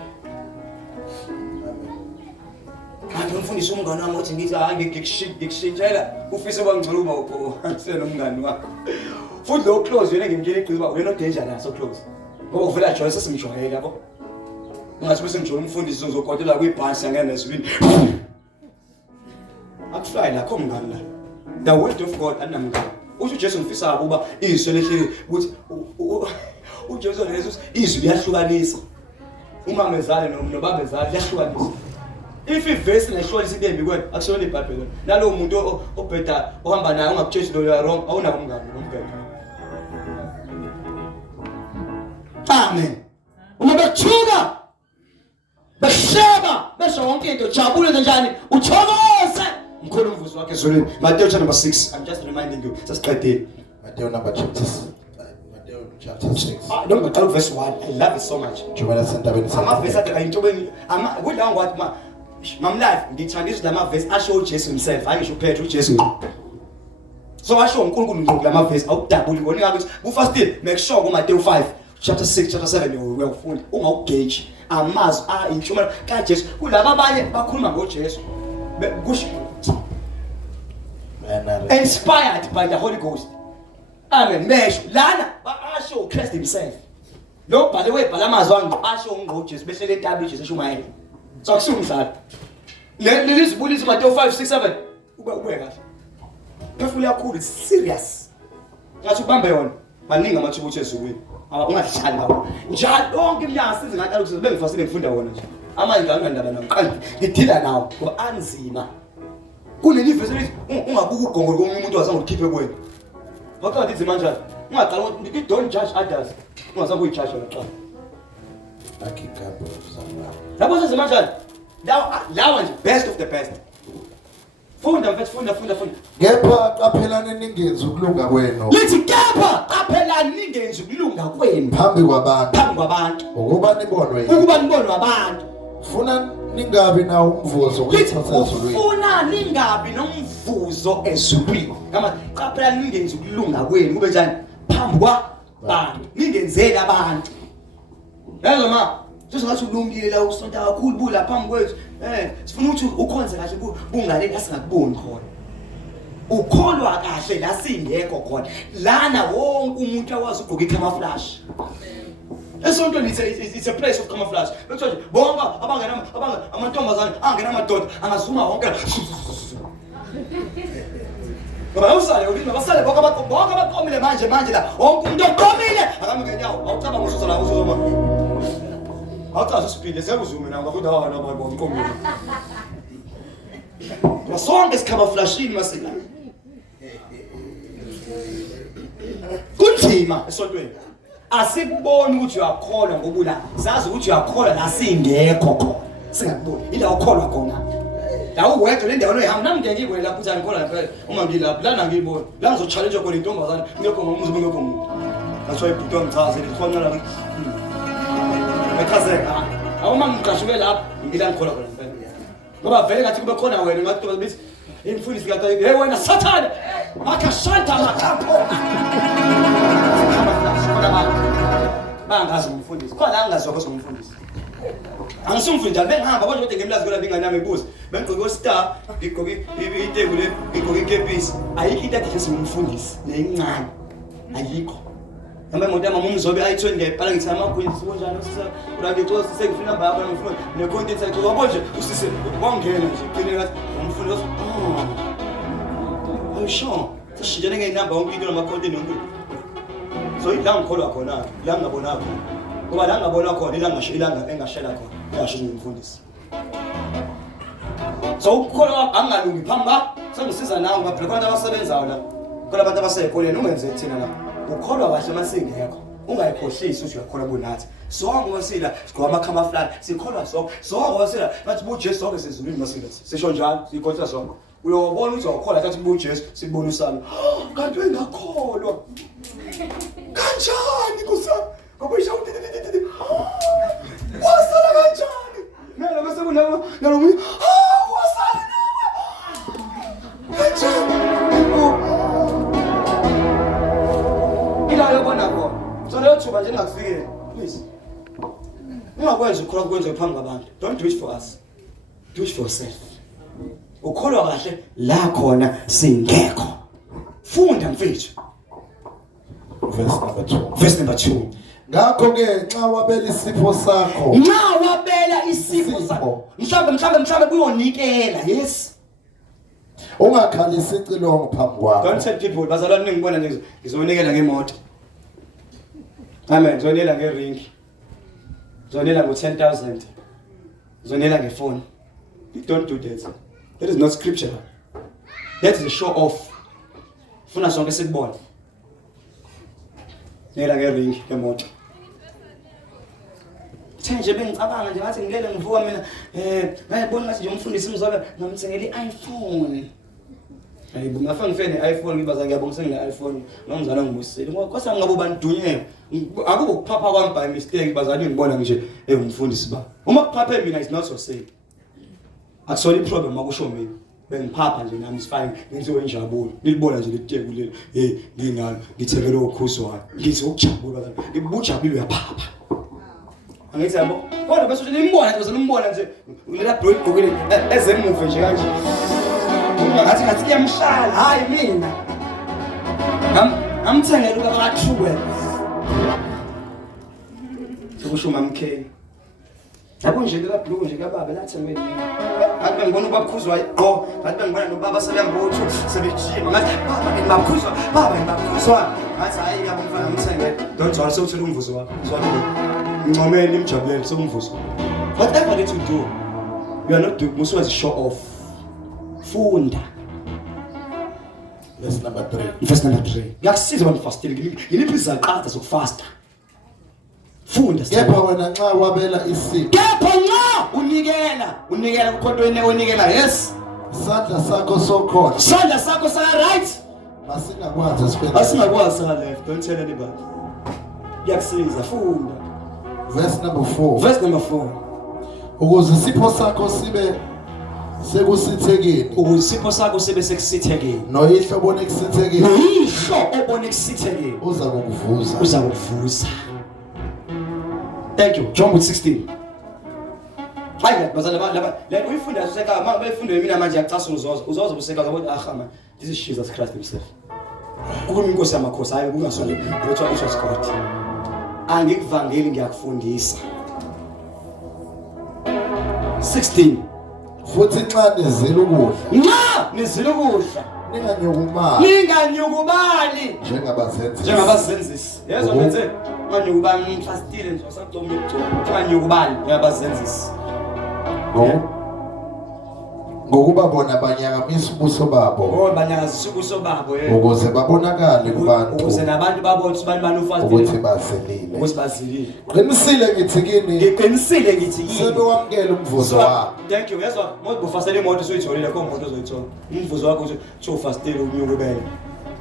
kanti umfundisi umngane wami uthi ngithi hayi ngikushintshela ufise kwangculuba usena umngane wakho futhi lo close yena ngimtshela iqiniso uba wena dangerous so close ngoba uvela Joyce sesimjwayele yabo ungathi bese ngijola umfundisi uzokotela kwibhasi angena ezulwini akufly la khomngane la the word of God anamngane uthi uJesu ngifisa ukuba izwi lehlile ukuthi uJesu lesus izwi liyahlukanisa uma mezale nobaba ezale liyahlukanisa if ivesi nehlukanisa ibembi kwena akusona iBhayibheli nalo muntu obheda ohamba naye ungakutshela lo you wrong awunako umngane nomgane amen uma bethuka besheba besho wonke into jabule kanjani uthokoze mkhulu umvuzo wakhe ezulwini Matthew chapter number 6 I'm just reminding you sasiqedile Matthew chapter 6 don't go to verse 1 I love it so much Jumela sentabeni verse athi ayintobeni kudla ngwathi mamlife ngithandisa lama verse asho uJesu himself ayisho uphethe uJesu so asho uNkulunkulu ngqondo lama verse awudabuli ngone ngathi kufastile make sure ku Matthew 5 chapter 6 chapter 7 uyawufunda ungawugauge amazwi inhluma kaJesu kulabo abanye bakhuluma ngoJesu kusho inspired by the Holy Ghost amen mesho lana asho Christ himself lo bhale webhala amazwi asho ngoJesu behlele entabeni uJesu eshumayela so akusungizala lelizibulisa Matthew 5 6 7 ube kahle phefula yakhulu serious ngathi ubambe yona maningi amathuba ukuthi ezulwini ungadlali ngawo njalo lonke iminyaka size ngaqala ukuthi bengifasile ngifunda wona nje amanje angandaba nawo kanti ngidila nawo ngoba anzima kuneli verse lithi ungabuka ugongolo komunye umuntu wazange ukhiphe kwena wakho ndithi manje ungaqala ukuthi don't judge others ungazange uyijudge wena qala akikapho somewhere labo sezimanjani lawa nje best of the best funda mfethu funda kepha qaphelani ningenzi ukulunga kwenu lithi kepha qaphelani ningenzi ukulunga kwenu phambi kwabantu ukuba nibonwe abantu funa ningabi na umvuzo kwithatha ezulwini ufuna ningabi nomvuzo ezulwini ngama qaphelani ningenzi ukulunga kwenu kube njani phambi kwabantu ningenzeli abantu yazo ma Singathi ulungile la usonta kakhulu bula phambi kwethu sifuna ukuthi ukhonze kahle bungale la singakuboni khona ukholwa kahle la singekho khona lana wonke umuntu awazi ugqoka icamouflage esonto it's a place of camouflage bekuthi nje bonke abangena amantombazane angena amadoda angazuma wonke ngoba usale ulithi basale bonke abaqomile manje la wonke umuntu oqomile akambe ngenyawo awucabanga ukuthi uzala uzoma awuthaza isipinde sekuzume nawo ngafuthi hawa nabo bonqomile sonke sikhaba flashini masela kunzima esontweni asikuboni ukuthi uyakholwa ngoba la sazi ukuthi uyakholwa la singekho khona singakuboni ila ukholwa khona la uwedwa le ndawo oyihamba nami ngeke ngikwe lapho uzangikholwa phela uma ngilapha lana ngiyibona la ngizochallenge khona intombazana ngekho ngomuzi ngekho umuntu that's why ibhuti wangichazele khona la ekhazeka awuma ngiqashuke lapha ngila ngikholwa khona phela ngoba vele ngathi kube khona wena ngathi bithi imfundisi kaTayi hey wena sathane makashanta makampo bangazi umfundisi khona angazokho somfundisi angisumfundisi bengihamba konje kodwa ngemlazi kodwa bingane yami ibuza bengigqoke ostar ngigqoke itegu le ngigqoke ikepisi ayikho into ethi simfundisi nencane ayikho Namba imoto mama Mzobe ayi-20 ngiyabhala ngithi amagwini sikonjani usise urangixoxa sengifuna inamba yakho ngifuna ne-content yakho yabo nje usise kwangena nje kini ngathi umfundi wathi oh sure sishintshane ngeinamba yonke into nama-content yonke so ila ngikholwa khona la ngingabona khona ngoba la ngingabona khona ilanga engashela khona yasho ngimfundisi so ukukholwa angalungi phambi sengisiza nawe ngaphela kwabantu abasebenzayo la khona abantu abaseyikoleni ungenze thina la ukholwa kahle masingekho ungayikhohlisi ukuthi uyakholwa kunathi sonke wasila sigqoka amacamouflage sikholwa sonke wasila bathi uJesu sonke sezulwini masila sisho njalo sikhotha sonke uyobona ukuthi awukholwa kathi uJesu sibona usana kanti wengakholwa kanjani kusana ngoba isho wasala kanjani mina bese kunalo nalomunye wasala kanjani yabona khona so leyo thuba nje ningakufikele please ungakwenza ukholwa kwenze phambi kwabantu don't do it for us do it for yourself ukholwa kahle la khona singekho funda mfethu verse number 2 ngakho ke nxa wabela isipho sakho mhlambe kuyonikela yes ungakhalisi icilongo phambi kwakho don't tell people bazalwane ningibona nje ngizonikela ngemoto amen ngizonela ngering ngizonela ngo10,000 ngizonela ngefone you don't do that that is not scripture that is a show off funa sonke sikubone nela ngering ngemoto nje bengicabanga nje ngathi ngilele ngivuka mina ngayibona ngathi nje umfundisi Mzobe ngamthengela iPhone hayibo ngafanga ngifene iPhone ngibaza ngiyabonga ngine-iPhone nomzala ngibusile ngoba kwasa ngabe bandunyeke akubo kuphapha kwami by mistake bazali ngibona nje umfundisi ba uma kuphaphe mina is not so safe akusona iproblem akusho mina bengiphapha nje nami sifine ngenziwe injabulo nilibona nje letiteku leli hey nginalo ngithekele okhuzwayo ngithi ukujabula ngibujabule uyaphapha angithi yabo kodwa bese uthi nimbona nje nimbona nje lela bro igqokile ezemuve nje kanje ngathi iyamshala hayi mina amthengela ukakathuwe sokusho mamkheni yabo nje lela bro nje kababa lathengela ngathi ngibona ubakhuzwa ayigqo ngathi ngibona nobaba sebembotho sebejima ngathi baba ngibakhuzwa ngathi hayi yabo mfana amthengela don't worry sewuthela umvuzo wakho ngcomela imjabulelo somvuzo whatever that you do you are not doing musu as show off funda verse number 3 yakusiza abantu fasting yiliphi izaqatha zokufasta funda kepha wena nxa wabela isipho kepha nxa unikela kukhonto onikela yes isandla sakho sokhola isandla sakho sa right asingakwazi sa left don't tell anybody yakusiza funda verse number 4 ukuze isipho sakho sibe sekusithekeni usipho sakho sibe sekusithekeni noyihlo obone kusithekeni uza kukuvuza thank you John 16 hayi bazalwa laba la uyifunda useka manje bayifunda mina manje yacasa uzoza buseka ukuthi ahama this is Jesus Christ himself ukumi inkosi yamakhosi hayi kungasonto yethu uShas God angikuvangeli ngiyakufundisa 16 futhi nxa nizila ukudla ninganyukubali njengabazenzisi yezo benze nganyukubali ngifastile nje sakudomela nganyukubali njengabazenzisi ngokuba bona banyakamisa ubuso babo ngoba banyakazisa ubuso babo ukuze babonakale kubantu ukuze nabantu babone ubani ukuthi bazelile ukuthi bazilile. qinisile ngithi kini Ngiqinisile ngithi yini sebewamkela umvuzo wakho. Thank you. Yezwa manje bufasela imoto soyitholile kho imoto ozoyithola. Umvuzo wakho uthi ufastele unyuke bele.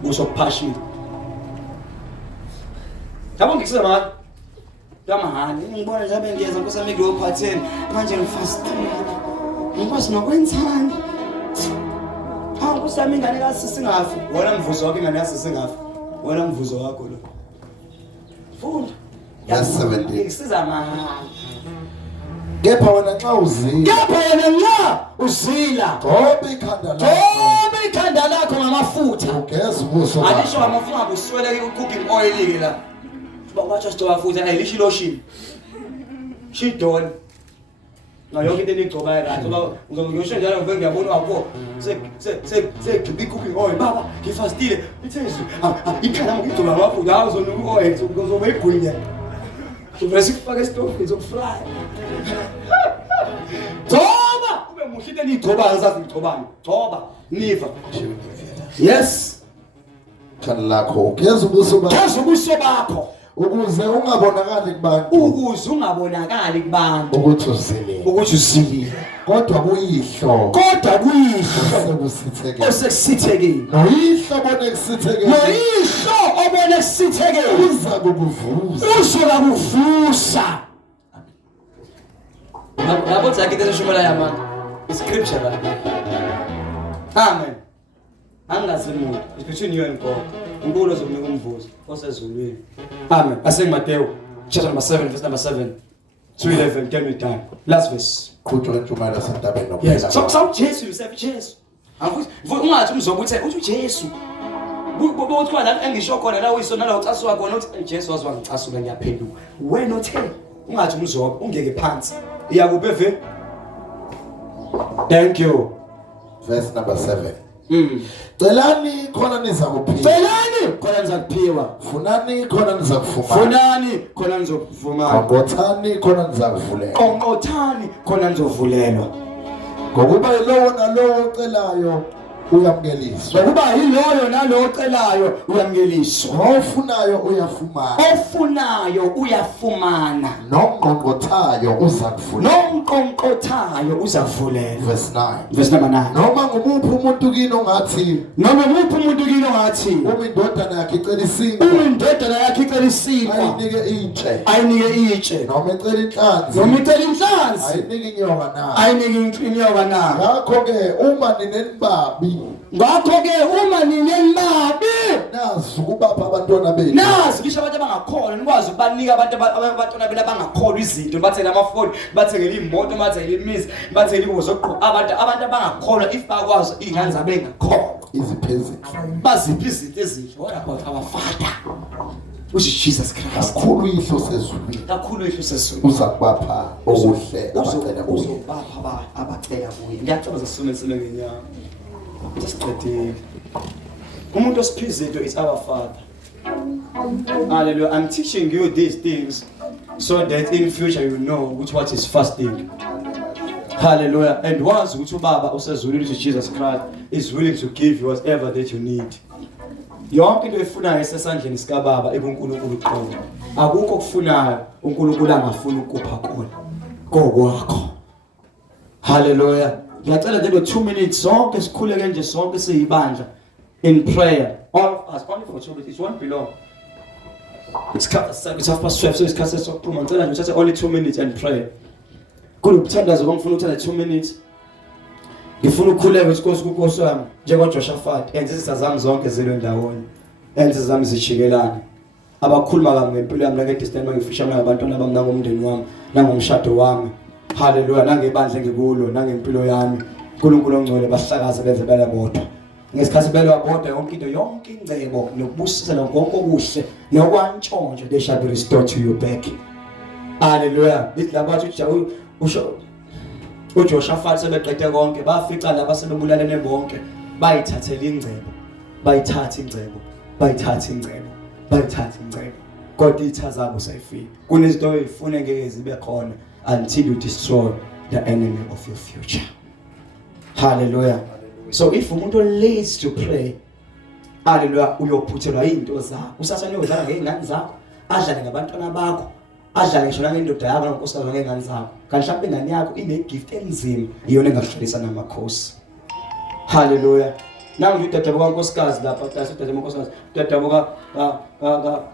Kusho kuphashile. Yabo ngikusiza manje. Yamahani ngibona nje abengeza nkosami kulo phatheni manje ngifastile. Ngikwazi nokwenzani? Hawu kusami ingane kasisisingafi. Wona mvuzo wakho ingane kasisisingafi. Wona mvuzo wakho lo. Funda. Yes 17. Ngikusiza manje. Kepha wena nxa uzila. Kepha wena nxa uzila. Thoba ikhanda lakho. Thoba ikhanda lakho ngamafutha. Ugeza ubuso bakho. Alisho ngamafutha buswele cooking oil ke la. Wacha stowa futhi ayilishi lotion. Shidon. Na yonke into enigcobayo right. Ngoba ngizongisho njalo ngoba ngiyabona wakho. Se cooking oil baba ngifastile. Ithezwe. Ikhala ngigcoba ngamafutha awuzonuka oil uzobe igwinya. Uvese kufaka stove izokufry. Thoba ube muhle into enigcobayo asazi ngigcobani. Thoba niva. Yes. Khanda lakho ugeza ubuso bakho. Geza ubuso bakho. Ukuze ungabonakali kubantu. Ukuze ungabonakali kubantu. Ukuthi uzilile. Ukuthi uzilile. Kodwa kuyihlo. Kodwa kuyihlo. Sekusitheke. Osekusithekile. Noyihlo obone kusitheke. Noyihlo obone kusithekile. Uza kukuvusa. Uzola kuvusa. Yabo tsakite seshumela yamani. Scripture la. Amen. Angazi umuntu. It's between you and God. Unkulunkulu uzomnika umvuzo osezulwini. Amen. AsengiMateyu chapter number 7 verse number 7 to 11. Tell me time. Last verse. Khutshwa intshumayelo sentabeni nokuphela. Yes. So Jesu himself Jesu. Angifuthi ungathi umzobo uthi Jesu. Uthi kwala engisho khona la uyisona la ucasuka khona uthi Jesu wazwa ngicasuka ngiyaphenduka. Wena othe ungathi umzobo ungeke phansi. Iyakuphe ve. Thank you. Verse number 7. Celani khona niza kuphiwa. Celani khona niza kuphiwa. Funani khona niza kufumana. Funani khona nizofumana. Qoqothani khona niza kuvulelwa. Qoqothani khona nizovulelwa. Ngokuba yilowo nalowo ocelayo uyamkeliswa. Ngokuba yiloyo nalowo ocelayo uyamkeliswa. Ofunayo uyafumana. Ofunayo uyafumana. Nomqonqothayo uza kuvulelwa. Nomqonqothayo uza kuvulelwa. Verse 9. Verse number 9. Noma ngumuphi umuntu kini ongathi. Noma ngumuphi umuntu kini ongathi. Uma indodana yakhe icela isinkwa. Uma indodana yakhe icela isinkwa. Ayinike itshe. Ayinike itshe. Noma icela inhlanzi. Noma icela inhlanzi. Ayinike inyoka na. Ayinike inyoka na. Ngakho ke uma ninenibabi. Ngakho ke uma ninenibabi. Nazi ukubapha abantwana benu. Nazi ngisho abantu abangakholwa nikwazi ukubanika abantwana benu abangakholwa izinto bathele amafoni bathele imoto bathele imizi bathele ingubo zokugqoka abantu abangakholwa if bakwazi ingane zabe ngakholwa iziphezulu baziphi izinto ezinhle what about our father which is Jesus Christ kakhulu ihlo sezulwini kakhulu ihlo sezulwini uza kubapha okuhle abacela kuye uzobapha abacela kuye ngiyacela sisumele ngenyama sesiqedile umuntu osiphiziyo is our father. Hallelujah. I'm teaching you these things so that in future you know what is fasting. Hallelujah. And once ubaba usezulwini to Jesus Christ is willing to give you whatever that you need. Yonke into efunayo esesandleni sika baba ebuNkulunkulu uqobo. Akukho okufunayo uNkulunkulu angafuni ukupha kona. Kokwakho. Hallelujah. Ngiyacela nje 2 minutes sonke sikhuleke nje sonke siyibandla in prayer. All of us only for 2 minutes. It won't be long. It's 12:30, so it's cast so phuma ngicela nje uthathe only 2 minutes and pray. Kulomthandazo ngifuna uthathe 2 minutes. Ngifuna ukukhuleka uSinkosi kuNkosi wami njengoJoshafat enze izizazami zonke zilo ndawonye. Enze zami zijikelana. Abakhuluma kabi ngempilo yami la ngeDistant mangifishana nabantwana bami nangomndeni wami nangomshado wami. Hallelujah nangebandla ngikulo nangempilo yami. uNkulunkulu ongcwele bahlakaza benze bela bodwa. Ngesikhathi bela bodwa yonke ingcebo nokubusisela konke okuhle nokwantshontsho they shall be restored to you back. Hallelujah. Lithi labathi usho uJoshafat sebeqede konke bafica laba sebebulalene bonke bayithathela ingcebo bayithatha ingcebo kodwa itha zabo sayifika kunezinto ezifune ngeke zibe khona until you destroy the enemy of your future. Hallelujah. So if umuntu leads to pray, hallelujah, uyophuthelwa into zakho. Usasane uyodlala ngezingane zakho, adlale ngabantwana bakho, adlale ngisho nangendoda yakho nonkosikazi ngezingane zakho. Kanti mhlawumbe ingane yakho ine gift enzima, iyona engakuhlalisa namakhosi. Hallelujah. Nangu udadabo kankosikazi lapha, udadabo kankosikazi, udadabo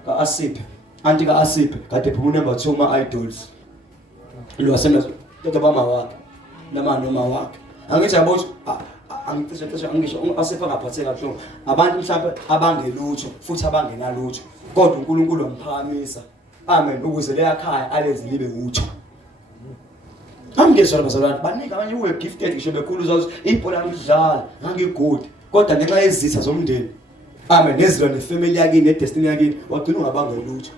ka Asiphe. Anti ka Asiphe, kade phuma number 2 ma idols. Lo asemla udadabo mawakhe, noma wakhe. Angithi yabo angicishe angisho Asiphe ngaphatheka kabuhlungu. Abantu mhlawumbe abangelutho futhi abangenalutho. Kodwa uNkulunkulu wamphakamisa. Amen. Ukuze leyakhaya alenze libe utho. Amngezwe abazalwane banika abanye uwe gifted ngisho bekhulu zawo ibhola lidlala ngangigod kodwa ngenxa yezitha zomndeni amen nezilo nefamily yakini nedestiny yakini wagcina ungabangelutho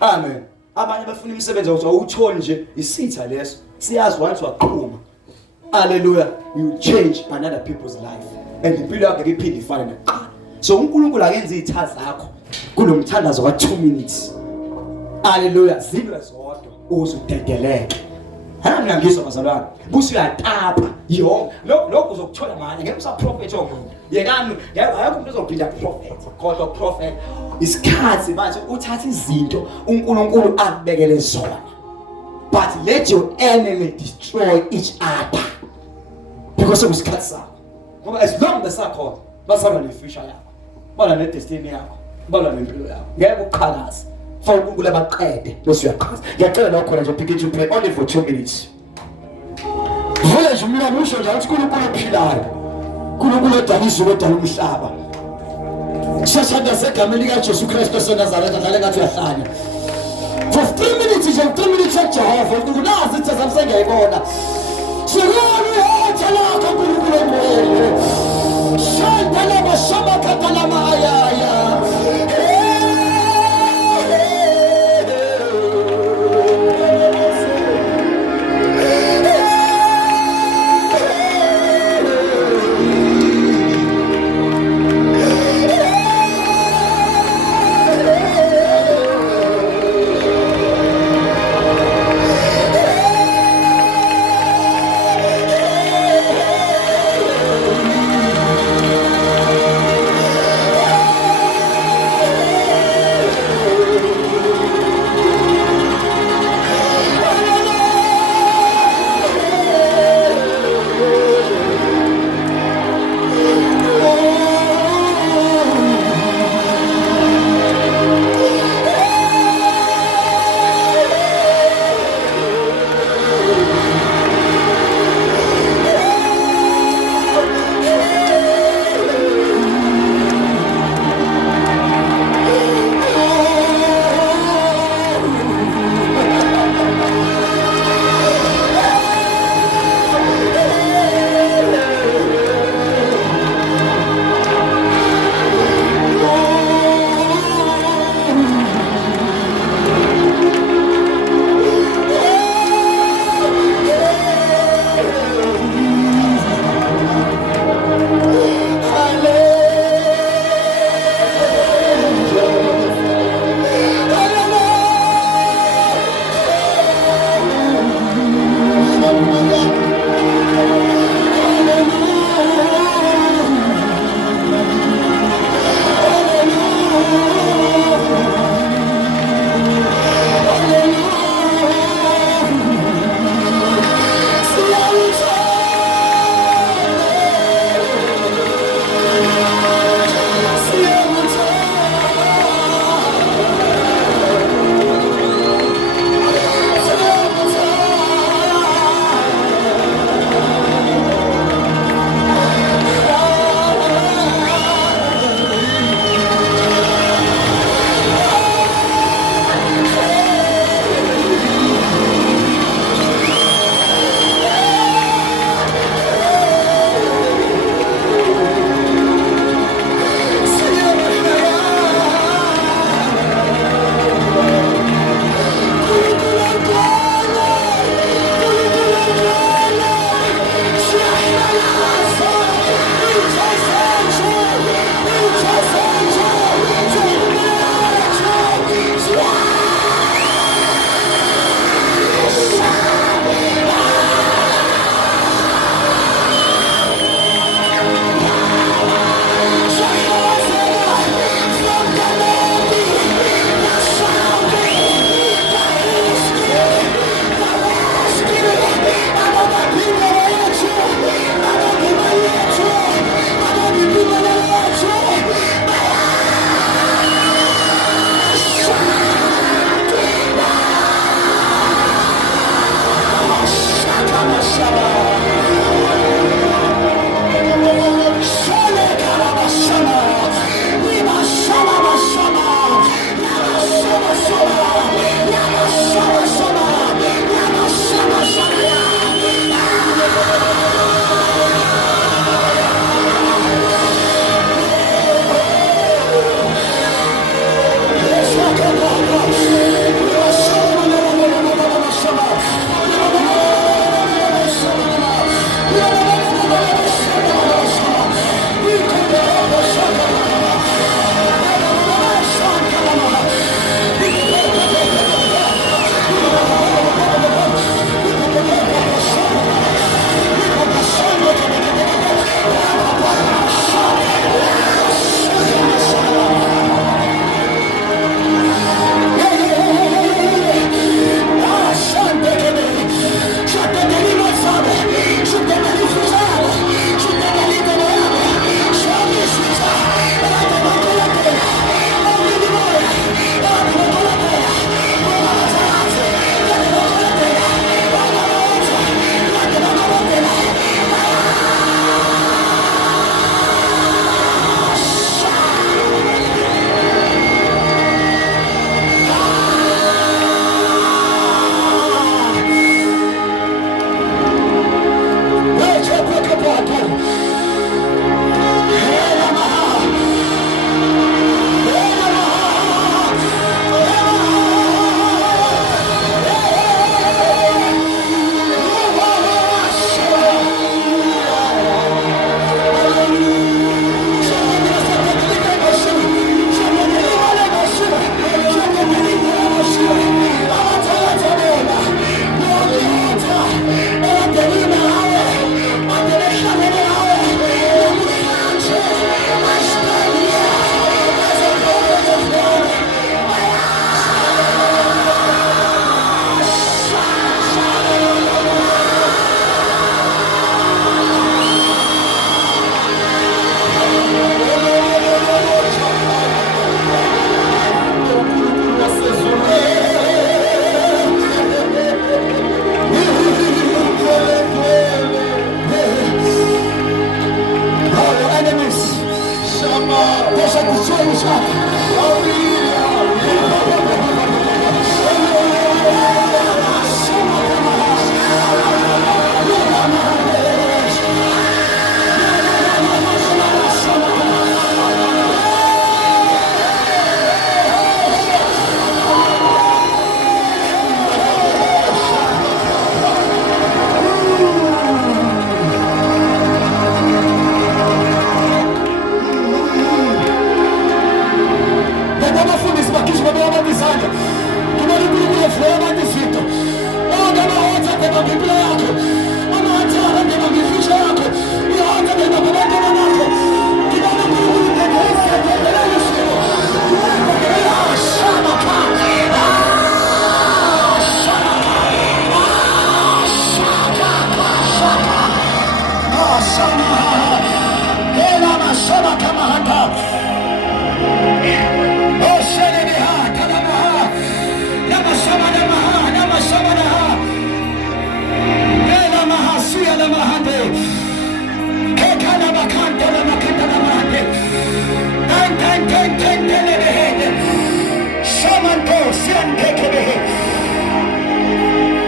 amen abanye bafuna imisebenzi ukuthi awutholi nje isitha leso siyazi once waqhuma hallelujah you change another people's life and impilo yakhe iphinde ifane neqala so uNkulunkulu akenza izitha zakho kulomthandazo wa 2 minutes hallelujah zilwe zodwa uzudedeleke. Hana ngiyangizwa bazalwane. Busi uyatapa. Yo, lokho uzokuthola manje. Ngeke usaprofet omuntu. Yekani, ayakho umuntu ozophinda prophet. Kodwa prophet isikhathi manje uthatha izinto uNkulunkulu akubekele zona. But let your enemy destroy each other. Because usikhathi sakho. Ngoba as long as sakho, bazalwa nefuture yakho. Bala ne destiny yakho. Bala nempilo yakho. Ngeke uqhakaze. For uNkulunkulu abaqede bese uyaqhaza. Ngiyacela lokho nje begin to pray only for 2 minutes. Vele nje umlando usho nje ukuthi uNkulunkulu ophilayo. uNkulunkulu odalisa odala umhlaba. Sasanda segameni likaJesu Kristu waseNazaretha ngale ngathi uyahlanya. For 3 minutes nje 3 minutes eJehova uNkulunkulu nazi ithi zamsengiyayibona. Singoni hotshala uNkulunkulu emoyeni. Shayidala bashama katala maayaya.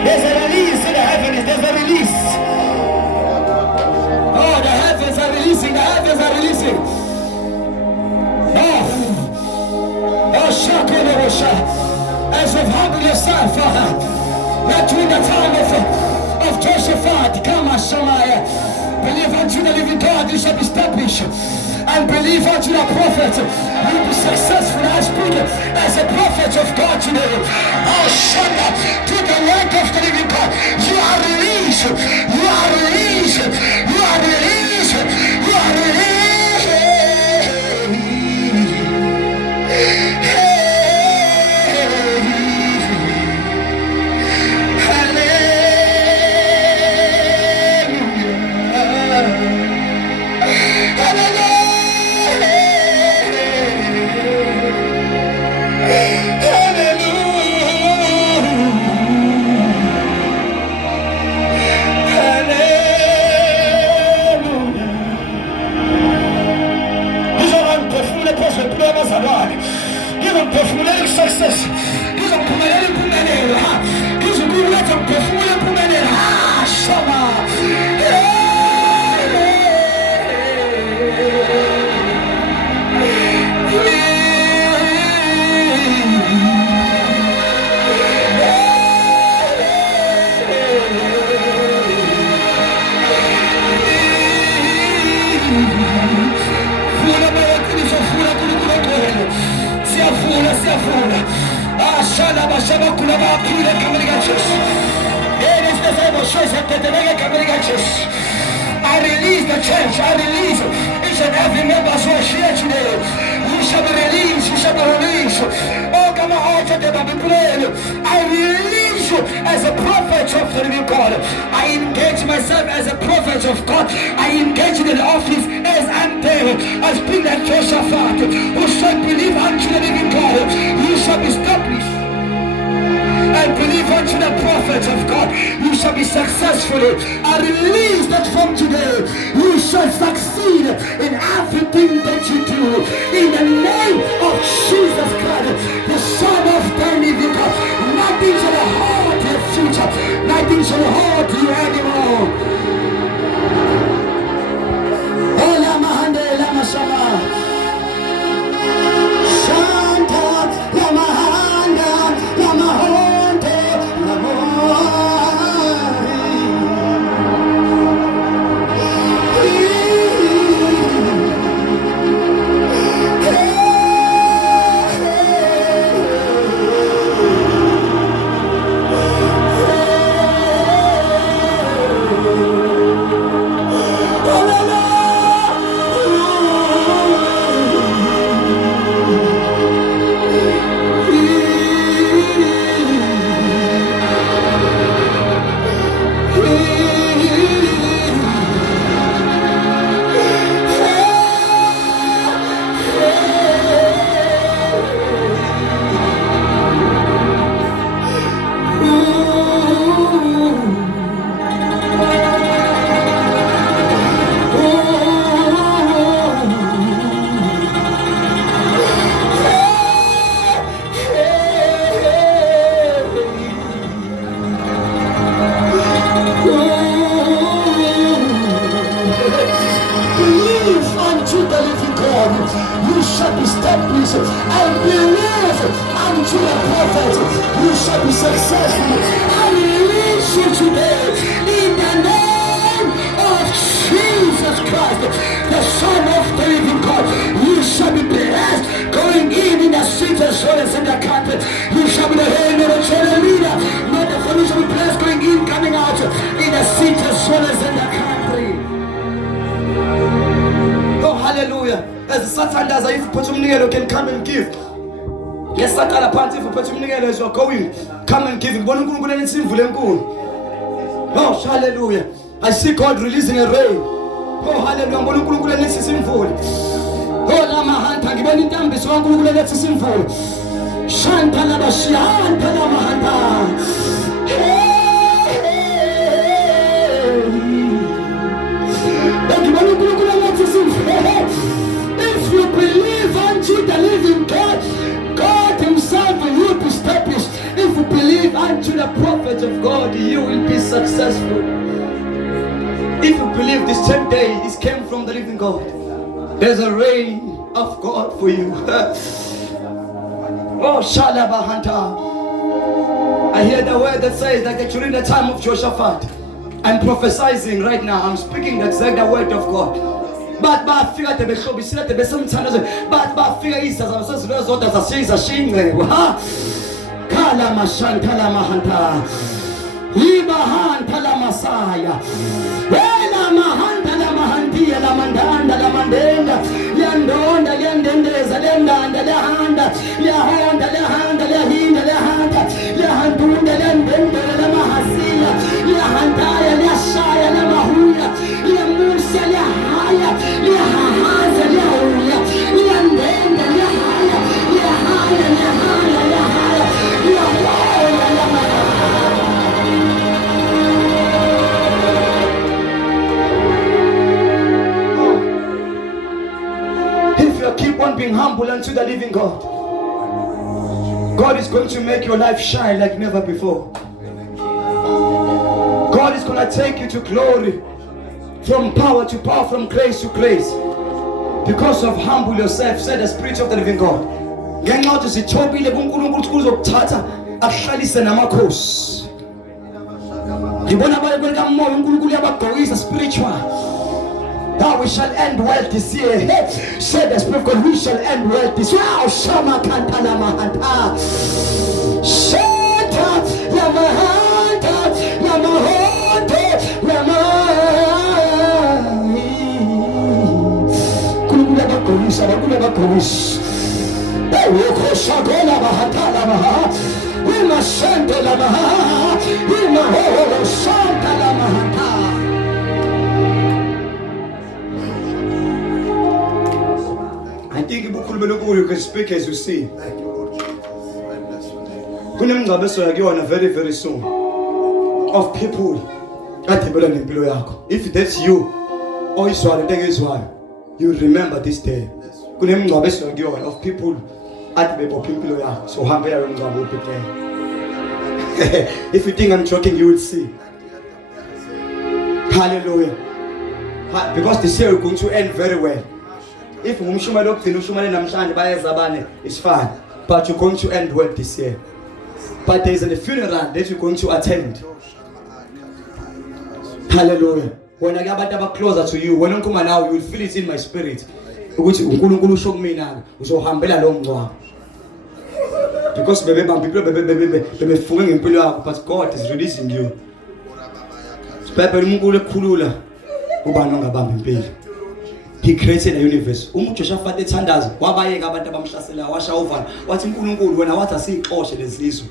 There's a release in the heavens. There's a release. Oh, the heavens are releasing. The heavens are releasing. Oh, Shakolosha. As you've humbled yourself, not during the time of Jehoshaphat, come Shamaya. Believe unto the living God, you shall be established. And believe unto the prophet, you will be successful. I speak as a prophet of God today. Oh, Shanda, to the land of the living God. You are released. You are released. You are released. You are released. Hallelujah. bayafuna. Ashala bashaba kula baphile egameni likaJesu. It is the same as egameni likaJesu. I release the church. I release each and every member who is here today. You shall be released. You shall be released. Oh, come on, I release you as a prophet of the living God. I engage myself as a prophet of God. I engage in the office as I'm there. I speak like Jehoshaphat, who shall believe unto the living God. You shall be established. And believe unto the prophets of God, you shall be successful. I release that from today, you shall succeed in everything that you do. In the name of Jesus Christ, the Son of the living God. Nothing shall hold your future. Nothing shall hold you anymore. Ola mahande lama shama. Shanta lama handa lama ho. As you're going, come and give him. Oh, hallelujah. I see God releasing a rain. Oh, hallelujah. Oh, lama hanta ngibona intambi sonkulunkulu lethi simvule. Shanta la bashanta la mahanta. Ngibona unkulunkulu lethi simvule. If you believe unto the living God, God himself will be established. If you believe unto the prophets of God, you will be successful. If you believe this 10 days, this came from the living God, there's a rain of God for you. Oh, Shalabahanta. I hear the word that says that during the time of Jehoshaphat, I'm prophesying right now. I'm speaking the exact word of God. But figure the bishop is not the best sometimes. But figure is as I'm saying, what does I say is a shame. Kala Mashantala Mahanta. Libahanta la Masaya. Ela Mahanta la Mahandia la Mandanda la Mandenda. Liandonda, Liandendeza, Liandanda, Liahanda, Liahonda, Liahanda, Liahinda, Liahanda, Liahandunda, Liandenda, La Mahasia, Liahandaya, Liashaya, La Mahuya, Liamusia, Liahaya, Liahaza, Liahuya, Liandenda, Liahaya, Liahaya, Liahaya, Liahaya, Liahaya, Liahaya. Keep on being humble unto the living God. God is going to make your life shine like never before. God is going to take you to glory, from power to power, from grace to grace, because of humble yourself, said the Spirit of the living God. Spiritual. Now we shall end well this year. Said the Spirit of God, we shall end well this year. Shama kantala mahanta. Shata lamahanta lamahanta lamahanta. Kulula bakolis, kulula bakolis. Woko shagola mahanta lamaha. Wima shanta lamaha. Wima ho shanta lamahanta. I think you can speak as you see. Very, very soon of people. If that's you, or you remember this day. Of people at the people. So if you think I'm joking, you will see. Hallelujah. Because this year is going to end very well. If it's fine, but you're going to end well this year. But there is a funeral that you're going to attend. Hallelujah. When I get closer to you, when I come now, you will feel it in my spirit. Because but God is releasing you. He created a universe. Ushafate thandazo wabayeka abantu abamhlasela washa over wathi uNkulunkulu wena wathi asixoshe lezizwe.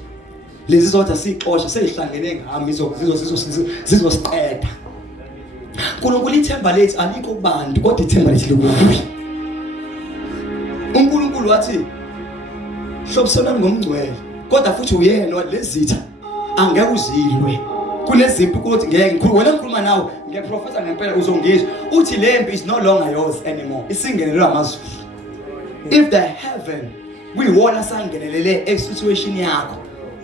Lezizwe wathi asixoshe seyihlangene ngami zizosiqeda. uNkulunkulu ithemba lethu alikho kubantu kodwa ithemba lethu likuwe. uNkulunkulu wathi hlobisana ngomngcwele kodwa futhi uyena lezitha angeke uzilwe. Kunezimpi ukuthi ngeke ngikhuluma wena ngikhuluma nawe ngiyaprofesa ngempela uzongizwa uthi lempi is no longer yours anymore isingenelwe amazulu. If the heaven kuyiwona sangenelele situation yakho,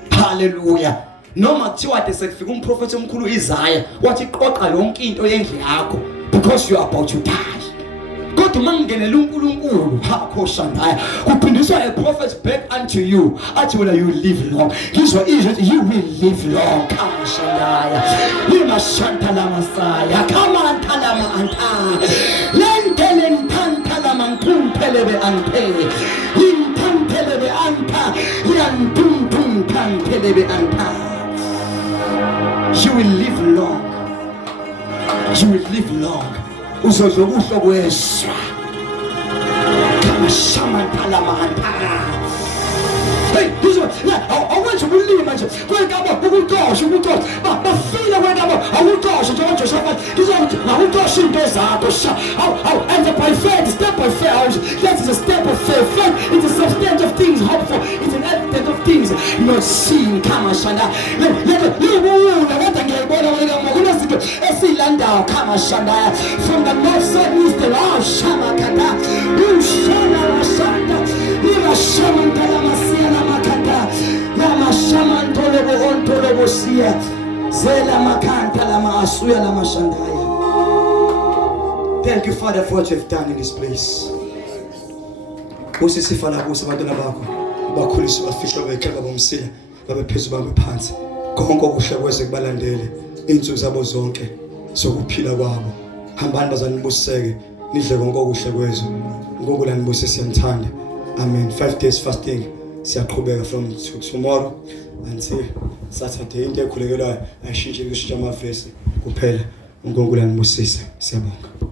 hallelujah, noma kuthiwa ade sekufika umprofeti omkhulu Isaiah wathi qoqa yonke into yendlu yakho because you are about to die. Kodwa mangenele uNkulunkulu hakho shandaya kuphindiswa a prophet back unto you athi wena you live long. Ngizwa izwi you will live long. Kama shandaya lima shanta la masaya kama antala ma anta lentele ntanta la mantumpelebe ante lintantele anta yantum tantelebe anta. You will live long. You will live long. Uzozokuhlo kweswa kama shamantala mahanta. Hey, I want to believe manje kwengaba ukutosha bafile kwengaba awutosha njengoba Joseph awutosha into zakho sha and by faith step by faith that is a step of faith. Faith is a substance of things hoped for, it's an evidence of things not seen. Kama shanda kama shanda from the north side east the shama kata shama shanda ila shama kala masia na makata na shama ntole bo ontole bo sia zela makanta la maasuya la mashandaya. Thank you, Father, for what you have done in this place. Usisifa na kusa abantwana bakho bakhulisa bafihla bekhela bomsila babe phezulu babe phansi konke okuhle kweze kubalandele insuku zabo zonke sokuphila kwabo. Hambani bazani nibuseke nidle konke okuhle kwezwe uNkulunkulu anibusise siyanthanda. Amen. 5 days fasting siyaqhubeka from tomorrow until Saturday. Into ekhulekelayo ayishintshe kushintsha amavesi kuphela. uNkulunkulu anibusise. Siyabonga.